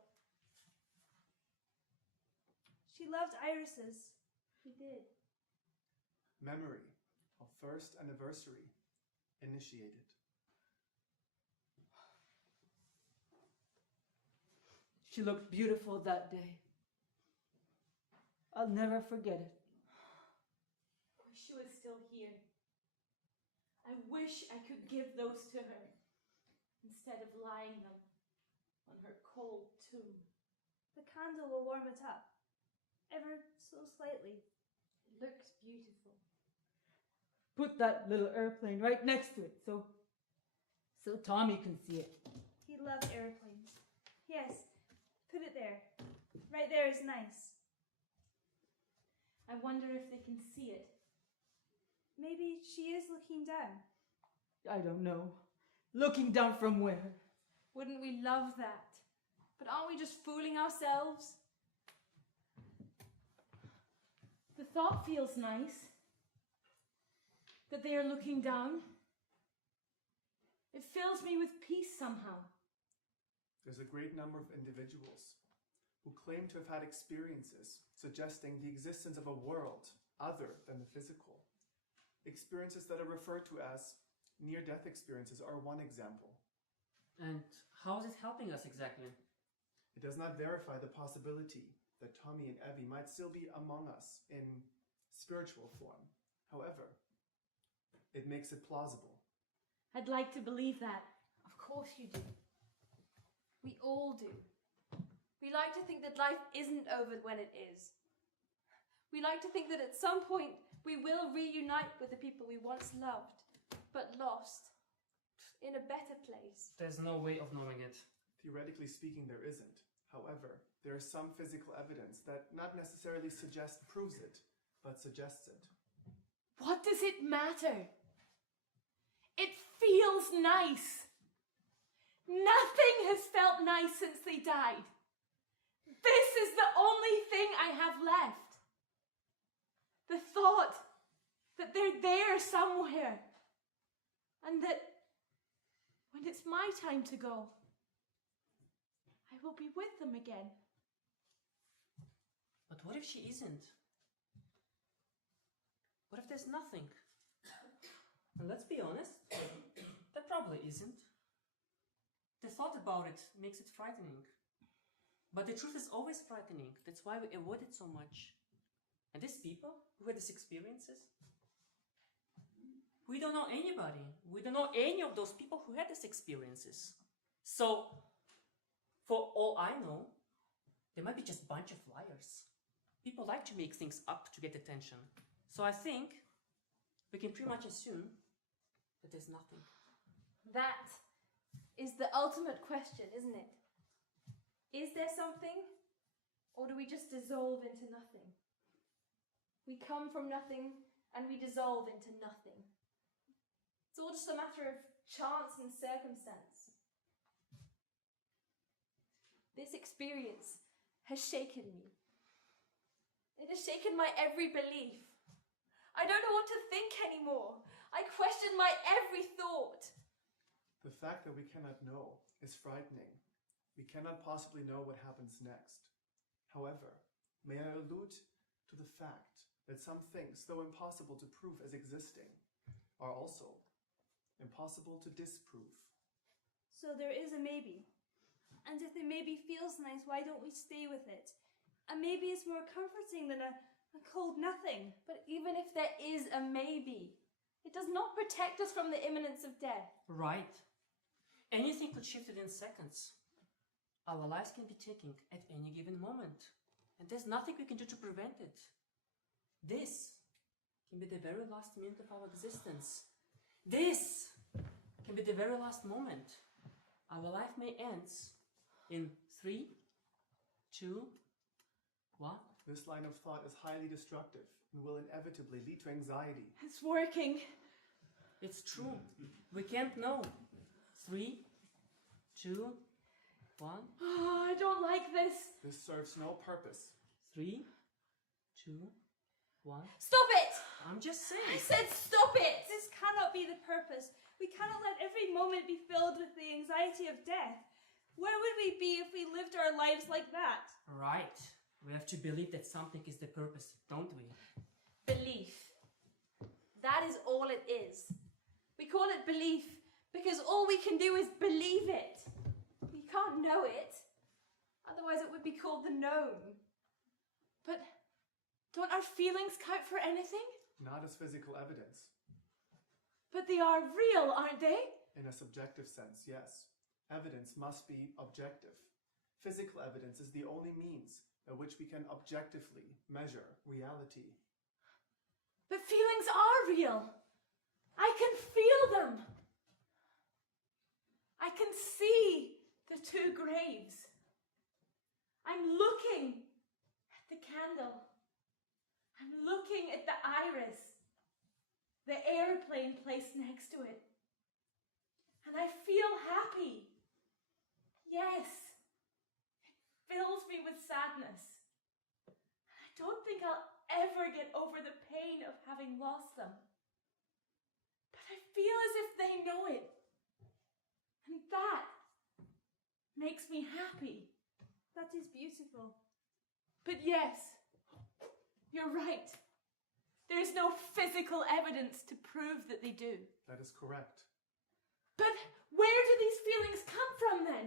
She loved irises. He did. Memory of first anniversary initiated. She looked beautiful that day. I'll never forget it. I wish she was still here. I wish I could give those to her instead of lying them on her cold tomb. The candle will warm it up, ever so slightly. It looks beautiful. Put that little airplane right next to it so Tommy can see it. He loved airplanes. Yes, put it there. Right there is nice. I wonder if they can see it. Maybe she is looking down. I don't know. Looking down from where? Wouldn't we love that? But aren't we just fooling ourselves? The thought feels nice. That they are looking down. It fills me with peace somehow. There's a great number of individuals who claim to have had experiences suggesting the existence of a world other than the physical. Experiences that are referred to as near-death experiences are one example. And how is it helping us exactly? It does not verify the possibility that Tommy and Evie might still be among us in spiritual form. However, it makes it plausible. I'd like to believe that. Of course you do. We all do. We like to think that life isn't over when it is. We like to think that at some point we will reunite with the people we once loved, but lost, in a better place. There's no way of knowing it. Theoretically speaking, there isn't. However, there is some physical evidence that not necessarily proves it, but suggests it. What does it matter? It feels nice. Nothing has felt nice since they died. This is the only thing I have left. The thought that they're there somewhere, and that when it's my time to go, I will be with them again. But what if she isn't? What if there's nothing? And let's be honest, that probably isn't. The thought about it makes it frightening. But the truth is always frightening. That's why we avoid it so much. And these people who had these experiences, we don't know anybody. We don't know any of those people who had these experiences. So, for all I know, they might be just a bunch of liars. People like to make things up to get attention. So I think we can pretty much assume that there's nothing. That is the ultimate question, isn't it? Is there something, or do we just dissolve into nothing? We come from nothing and we dissolve into nothing. It's all just a matter of chance and circumstance. This experience has shaken me. It has shaken my every belief. I don't know what to think anymore. I question my every thought. The fact that we cannot know is frightening. We cannot possibly know what happens next. However, may I allude to the fact that some things, though impossible to prove as existing, are also impossible to disprove. So there is a maybe. And if the maybe feels nice, why don't we stay with it? A maybe is more comforting than a cold nothing. But even if there is a maybe, it does not protect us from the imminence of death. Right. Anything could shift within seconds. Our lives can be taken at any given moment. And there's nothing we can do to prevent it. This can be the very last minute of our existence. This can be the very last moment. Our life may end in 3, 2, 1. This line of thought is highly destructive and will inevitably lead to anxiety. It's working. It's true. We can't know. 3, 2, 1. Oh, I don't like this. This serves no purpose. 3, 2, 1. Stop it! I'm just saying. I said stop it! This cannot be the purpose. We cannot let every moment be filled with the anxiety of death. Where would we be if we lived our lives like that? Right. We have to believe that something is the purpose, don't we? Belief. That is all it is. We call it belief because all we can do is believe it. We can't know it. Otherwise it would be called the known. But don't our feelings count for anything? Not as physical evidence. But they are real, aren't they? In a subjective sense, yes. Evidence must be objective. Physical evidence is the only means by which we can objectively measure reality. But feelings are real. I can feel them. I can see the 2 graves. I'm looking at the candle. I'm looking at the iris, the airplane placed next to it. And I feel happy. Yes, sadness. I don't think I'll ever get over the pain of having lost them. But I feel as if they know it. And that makes me happy. That is beautiful. But yes, you're right. There's no physical evidence to prove that they do. That is correct. But where do these feelings come from then?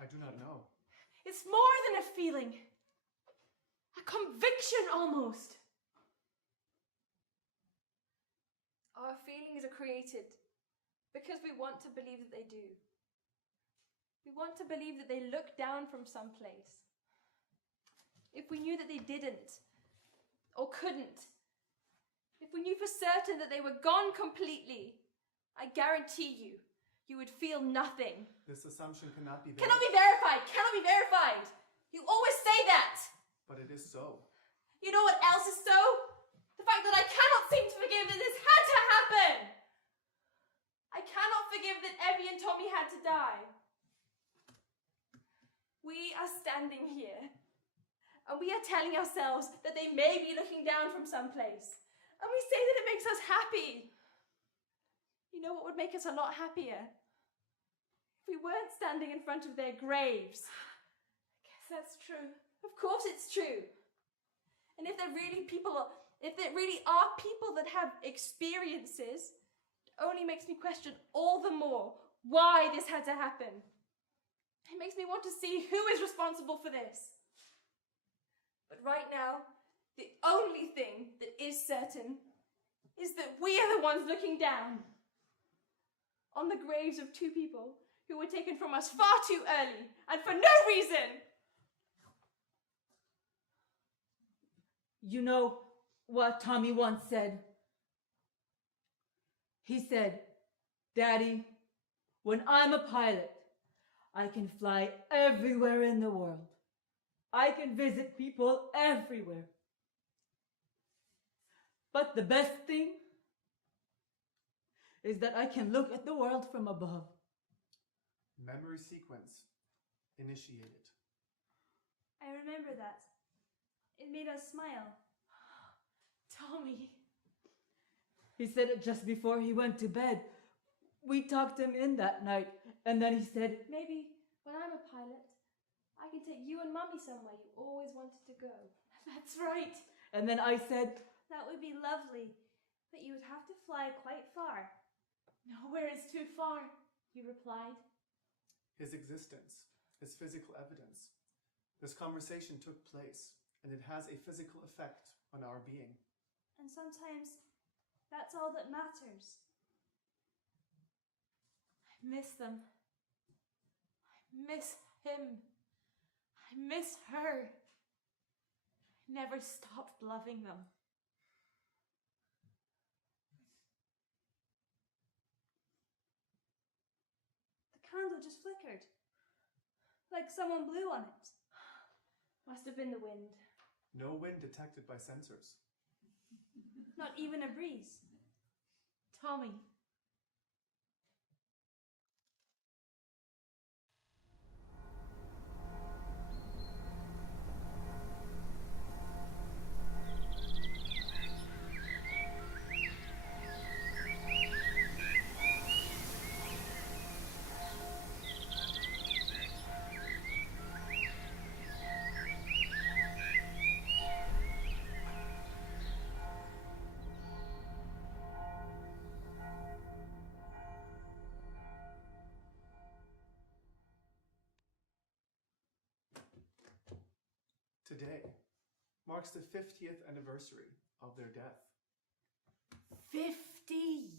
I do not know. It's more than a feeling. A conviction almost. Our feelings are created because we want to believe that they do. We want to believe that they look down from some place. If we knew that they didn't, or couldn't, if we knew for certain that they were gone completely, I guarantee you would feel nothing. This assumption cannot be Cannot be verified! Cannot be verified! You always say that! But it is so. You know what else is so? The fact that I cannot seem to forgive that this had to happen! I cannot forgive that Evie and Tommy had to die. We are standing here, and we are telling ourselves that they may be looking down from someplace, and we say that it makes us happy. You know what would make us a lot happier? If we weren't standing in front of their graves. I guess that's true. Of course it's true. And if there really are people that have experiences, it only makes me question all the more why this had to happen. It makes me want to see who is responsible for this. But right now, the only thing that is certain is that we are the ones looking down on the graves of two people who were taken from us far too early and for no reason. You know what Tommy once said? He said, "Daddy, when I'm a pilot, I can fly everywhere in the world. I can visit people everywhere. But the best thing is that I can look at the world from above." Memory sequence initiated. I remember that. It made us smile. Tommy. He said it just before he went to bed. We talked him in that night, and then he said, Maybe when I'm a pilot, I can take you and Mummy somewhere you always wanted to go. That's right. and then I said, That would be lovely, but you would have to fly quite far. Nowhere is too far, he replied. His existence, his physical evidence. This conversation took place, and it has a physical effect on our being. And sometimes that's all that matters. I miss them. I miss him. I miss her. I never stopped loving them. The candle just flickered, like someone blew on it. Must have been the wind. No wind detected by sensors. Not even a breeze. Tommy. Today marks the 50th anniversary of their death. 50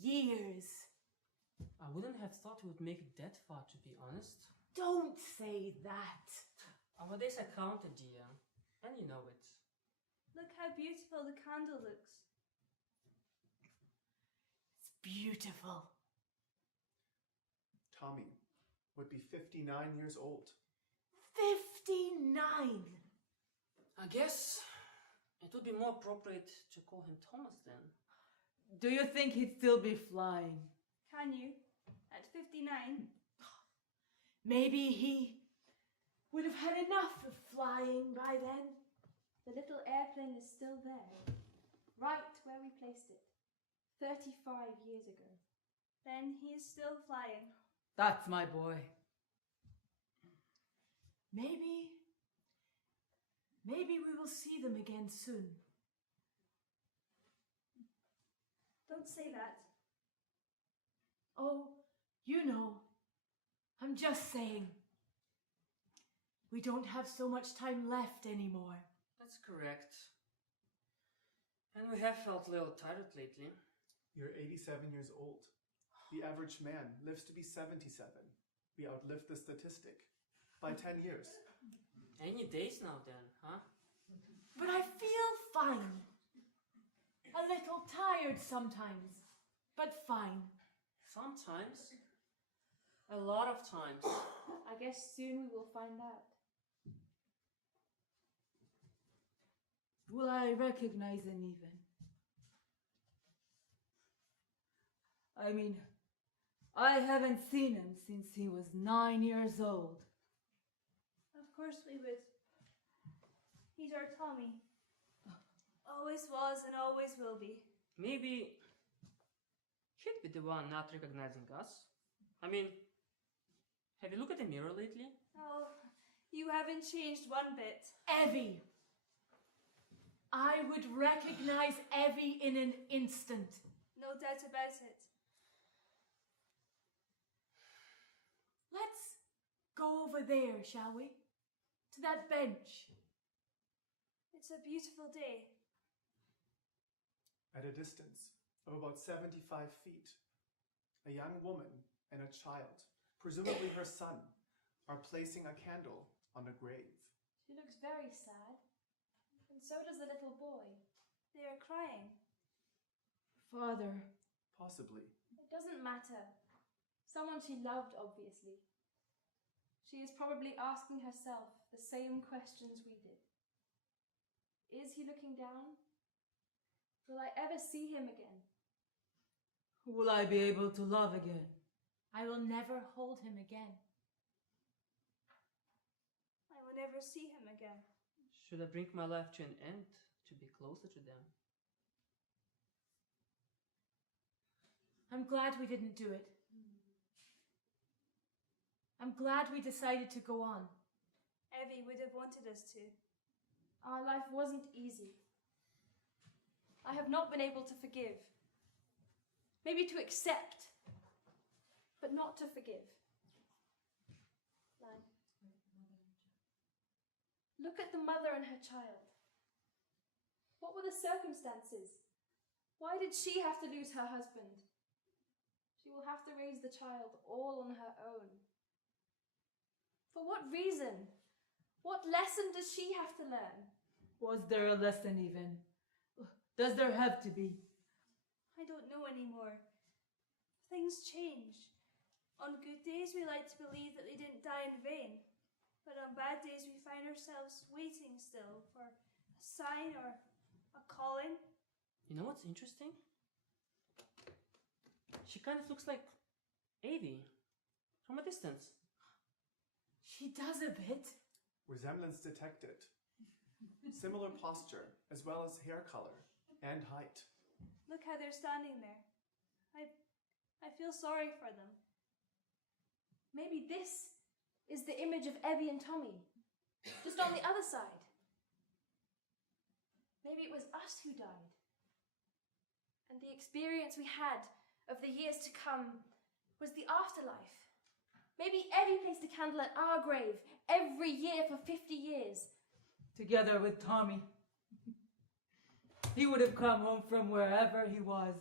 years. I wouldn't have thought it would make it that far, to be honest. Don't say that. Our days are counted, dear, and you know it. Look how beautiful the candle looks. It's beautiful. Tommy would be 59 years old. 59. I guess it would be more appropriate to call him Thomas then. do you think he'd still be flying? Can you? At 59? Maybe he would have had enough of flying by then. The little airplane is still there, right where we placed it, 35 years ago. Then he's still flying. That's my boy. Maybe we will see them again soon. Don't say that. Oh, you know, I'm just saying. We don't have so much time left anymore. That's correct. And we have felt a little tired lately. You're 87 years old. The average man lives to be 77. We outlived the statistic by 10 years. Any days now then, huh? But I feel fine. A little tired sometimes, but fine. Sometimes. A lot of times. I guess soon we will find out. Will I recognize him even? I mean, I haven't seen him since he was 9 years old. Of course we would. He's our Tommy. Always was and always will be. Maybe he'd be the one not recognizing us. I mean, have you looked at the mirror lately? Oh, you haven't changed one bit. Evie. I would recognize Evie in an instant. No doubt about it. Let's go over there, shall we? To that bench. It's a beautiful day. At a distance of about 75 feet, a young woman and a child, presumably her son, are placing a candle on a grave. She looks very sad. And so does the little boy. They are crying. Father. Possibly. It doesn't matter. Someone she loved, obviously. She is probably asking herself the same questions we did. Is he looking down? Will I ever see him again? Will I be able to love again? I will never hold him again. I will never see him again. Should I bring my life to an end to be closer to them? I'm glad we didn't do it. I'm glad we decided to go on. Evie would have wanted us to. Our life wasn't easy. I have not been able to forgive. Maybe to accept, but not to forgive. Line. Look at the mother and her child. What were the circumstances? Why did she have to lose her husband? She will have to raise the child all on her own. For what reason? What lesson does she have to learn? Was there a lesson even? Does there have to be? I don't know anymore. Things change. On good days we like to believe that they didn't die in vain. But on bad days we find ourselves waiting still for a sign or a calling. You know what's interesting? She kind of looks like Evie from a distance. She does a bit. Resemblance detected. Similar posture, as well as hair color and height. Look how they're standing there. I feel sorry for them. Maybe this is the image of Evie and Tommy, just on the other side. Maybe it was us who died. And the experience we had of the years to come was the afterlife. Maybe Evie placed a candle at our grave every year for 50 years. Together with Tommy. He would have come home from wherever he was,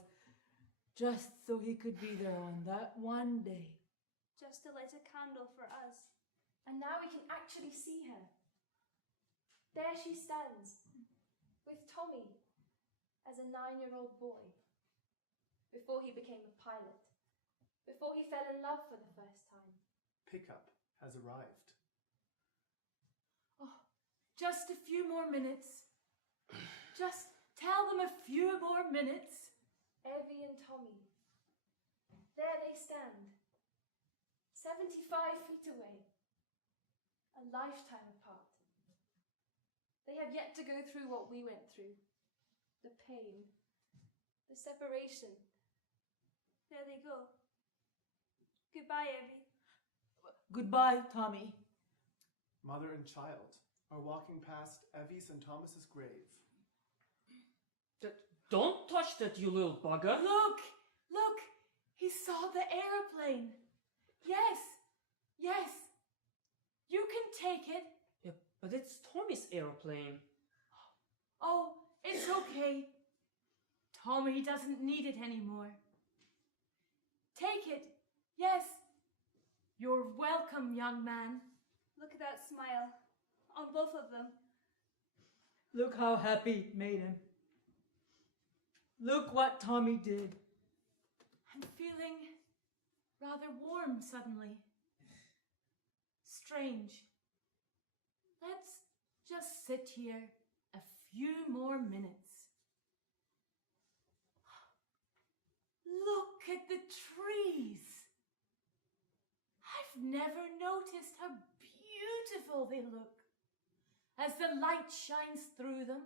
just so he could be there on that one day. Just to light a candle for us. And now we can actually see her. There she stands, with Tommy as a 9-year-old boy, before he became a pilot, before he fell in love for the first time. Pickup has arrived. Oh, just a few more minutes. Just tell them a few more minutes. Evie and Tommy. There they stand, 75 feet away. A lifetime apart. They have yet to go through what we went through. The pain. The separation. There they go. Goodbye, Evie. Goodbye, Tommy. Mother and child are walking past Evie's and Thomas's grave. Don't touch that, you little bugger. Look! Look! He saw the aeroplane. Yes! Yes! You can take it. Yeah, but it's Tommy's aeroplane. Oh, it's okay. Tommy doesn't need it anymore. Take it. Yes. You're welcome, young man. Look at that smile. On both of them. Look how happy it made him. Look what Tommy did. I'm feeling rather warm suddenly. Strange. Let's just sit here a few more minutes. Look at the trees. I've never noticed how beautiful they look as the light shines through them,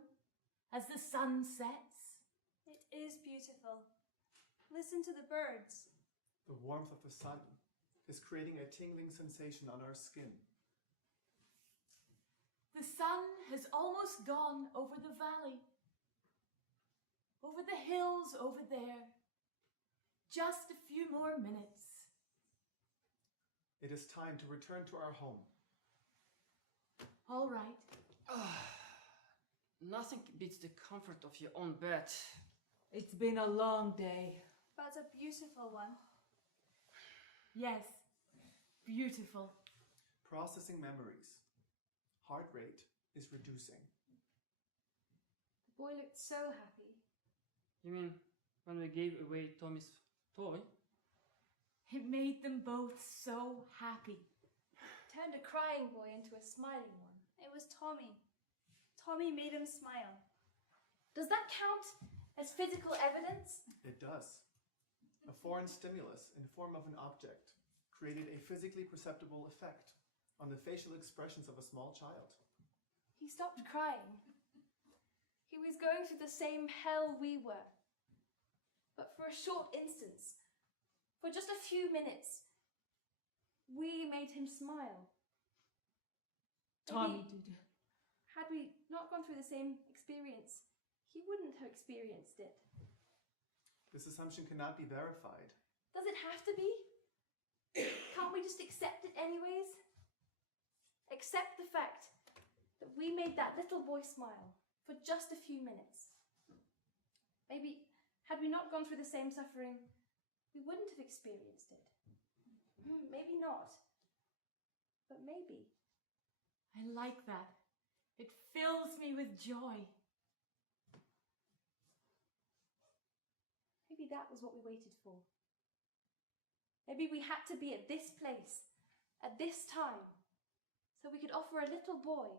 as the sun sets. It is beautiful. Listen to the birds. The warmth of the sun is creating a tingling sensation on our skin. The sun has almost gone over the valley, over the hills over there. Just a few more minutes. It is time to return to our home. All right. Nothing beats the comfort of your own bed. It's been a long day. But a beautiful one. Yes, beautiful. Processing memories. Heart rate is reducing. The boy looked so happy. You mean when we gave away Tommy's toy? It made them both so happy. Turned a crying boy into a smiling one. It was Tommy. Tommy made him smile. Does that count as physical evidence? It does. A foreign stimulus in the form of an object created a physically perceptible effect on the facial expressions of a small child. He stopped crying. He was going through the same hell we were. But for a short instance, for just a few minutes, we made him smile. Tommy Maybe did. had we not gone through the same experience, he wouldn't have experienced it. This assumption cannot be verified. Does it have to be? Can't we just accept it anyways? Accept the fact that we made that little boy smile for just a few minutes. Maybe, had we not gone through the same suffering, we wouldn't have experienced it. Maybe not. But maybe. I like that. It fills me with joy. Maybe that was what we waited for. Maybe we had to be at this place, at this time, so we could offer a little boy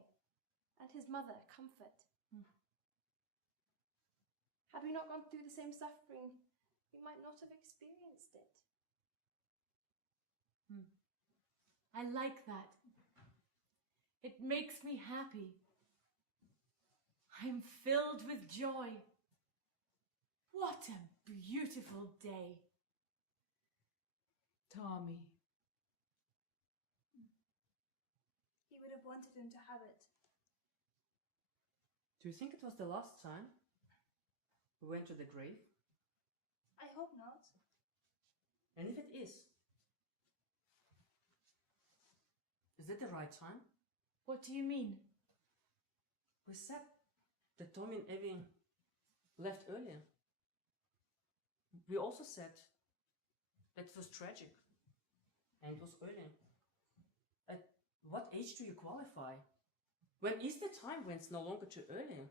and his mother comfort. Had we not gone through the same suffering, we might not have experienced it. I like that. It makes me happy. I'm filled with joy. What a beautiful day. Tommy. He would have wanted him to have it. Do you think it was the last time we went to the grave? I hope not. And if it is it the right time? What do you mean? We said that Tommy and Evie left earlier. We also said that it was tragic and it was early. At what age do you qualify? When is the time when it's no longer too early?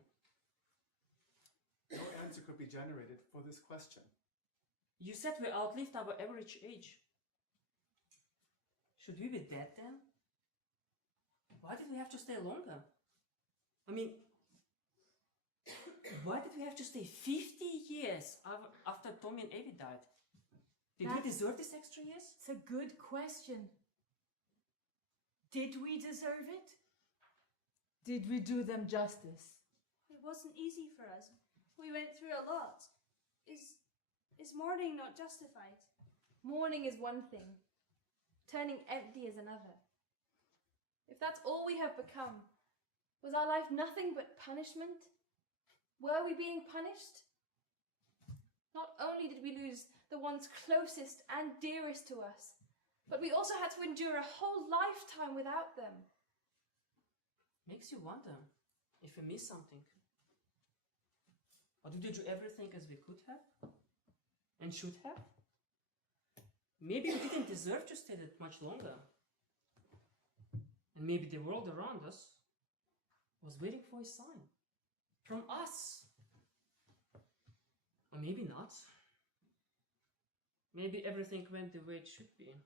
No answer could be generated for this question. You said we outlived our average age. Should we be dead then? Why did we have to stay longer? I mean, why did we have to stay 50 years after Tommy and Evie died? Did we deserve these extra years? It's a good question. Did we deserve it? Did we do them justice? It wasn't easy for us. We went through a lot. Is mourning not justified? Mourning is one thing. Turning empty is another. If that's all we have become, was our life nothing but punishment? Were we being punished? Not only did we lose the ones closest and dearest to us, but we also had to endure a whole lifetime without them. Makes you wonder if we missed something. Or did we do everything as we could have? And should have? Maybe we didn't deserve to stay that much longer. And maybe the world around us was waiting for a sign. From us. Or maybe not. Maybe everything went the way it should be.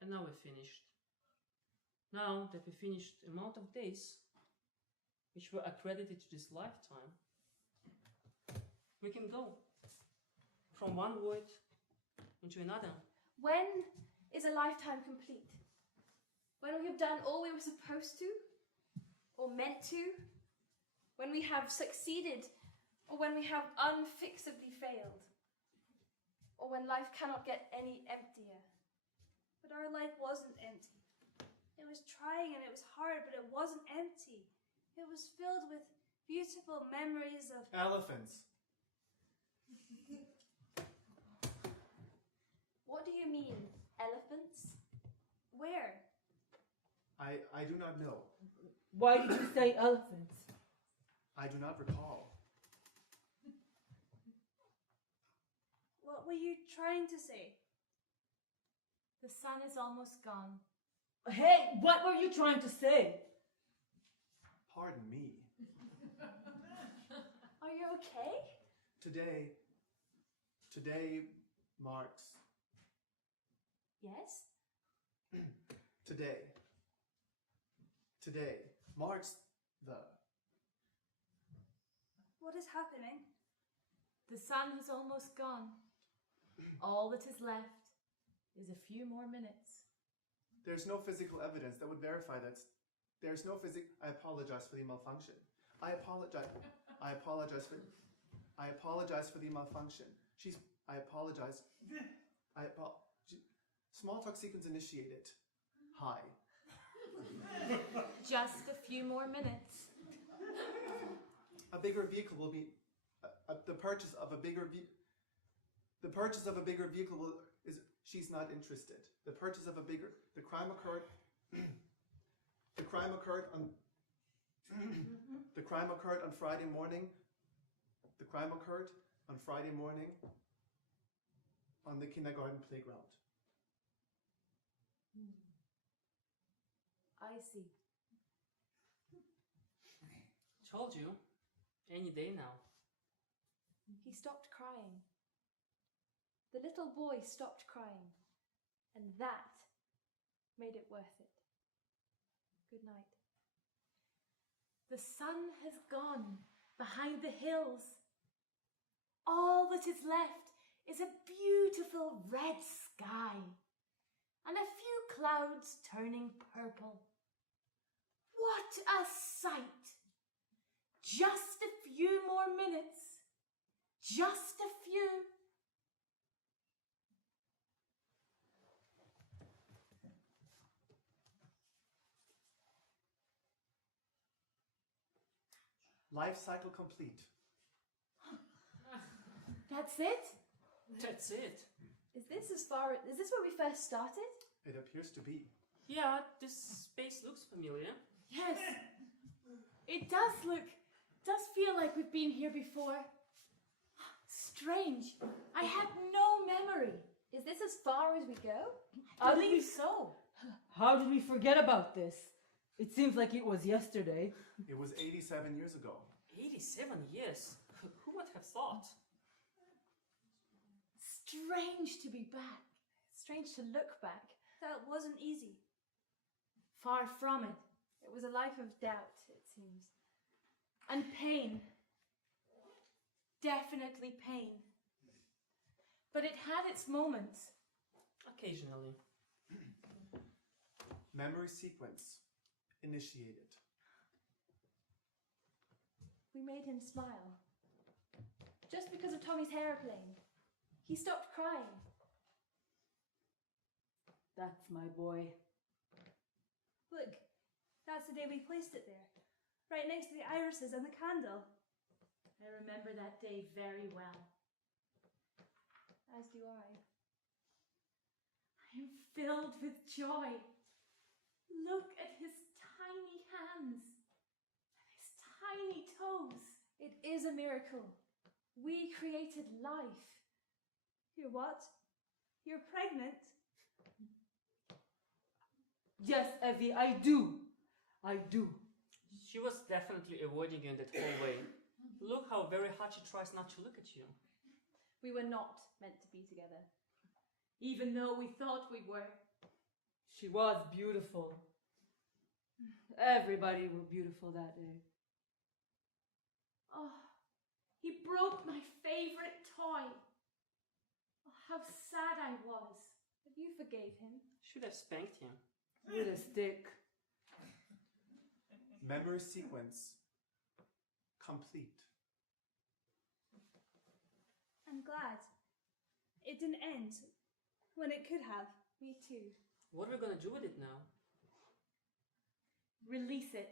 And now we're finished. Now that we finished the amount of days which were accredited to this lifetime, we can go from one void into another. When is a lifetime complete? When we have done all we were supposed to? Or meant to? When we have succeeded? Or when we have unfixably failed? Or when life cannot get any emptier? But our life wasn't empty. It was trying and it was hard, but it wasn't empty. It was filled with beautiful memories of Elephants. What do you mean, elephants? Where? I do not know. Why did you say elephants? I do not recall. What were you trying to say? The sun is almost gone. Hey, what were you trying to say? Pardon me. Are you okay? Today marks. Yes? Today marks the. What is happening? The sun has almost gone. All that is left is a few more minutes. There's no physical evidence that would verify that. There's no I apologize for the malfunction. I apologize for the malfunction. I apologize. Small talk sequence initiated. Hi. Just a few more minutes. A bigger vehicle will be. The purchase of a bigger vehicle is. She's not interested. The purchase of a bigger. The crime occurred on. The crime occurred on Friday morning. The crime occurred on Friday morning on the kindergarten playground. I see. Told you. Any day now. He stopped crying. The little boy stopped crying. And that made it worth it. Good night. The sun has gone behind the hills. All that is left is a beautiful red sky and a few clouds turning purple. What a sight! Just a few more minutes. Just a few. Life cycle complete. That's it? That's it. Is this where we first started? It appears to be. Yeah, this space looks familiar. Yes. It does feel like we've been here before. Strange. I had no memory. Is this as far as we go? I believe so. How did we forget about this? It seems like it was yesterday. It was 87 years ago. 87 years. Who would have thought? Strange to be back. Strange to look back. That wasn't easy. Far from it. It was a life of doubt, it seems. And pain. Definitely pain. But it had its moments. Occasionally. Memory sequence initiated. We made him smile. Just because of Tommy's airplane. He stopped crying. That's my boy. Look, that's the day we placed it there. Right next to the irises and the candle. I remember that day very well. As do I. I am filled with joy. Look at his tiny hands and his tiny toes. It is a miracle. We created life. You're what? You're pregnant? Yes, Evie, I do. I do. She was definitely avoiding you in that whole way. Look how very hard she tries not to look at you. We were not meant to be together. Even though we thought we were. She was beautiful. Everybody was beautiful that day. Oh, he broke my favorite toy. Oh, how sad I was. But you forgave him. Should have spanked him. With a stick. Memory sequence complete. I'm glad. It didn't end when it could have. Me too. What are we gonna do with it now? Release it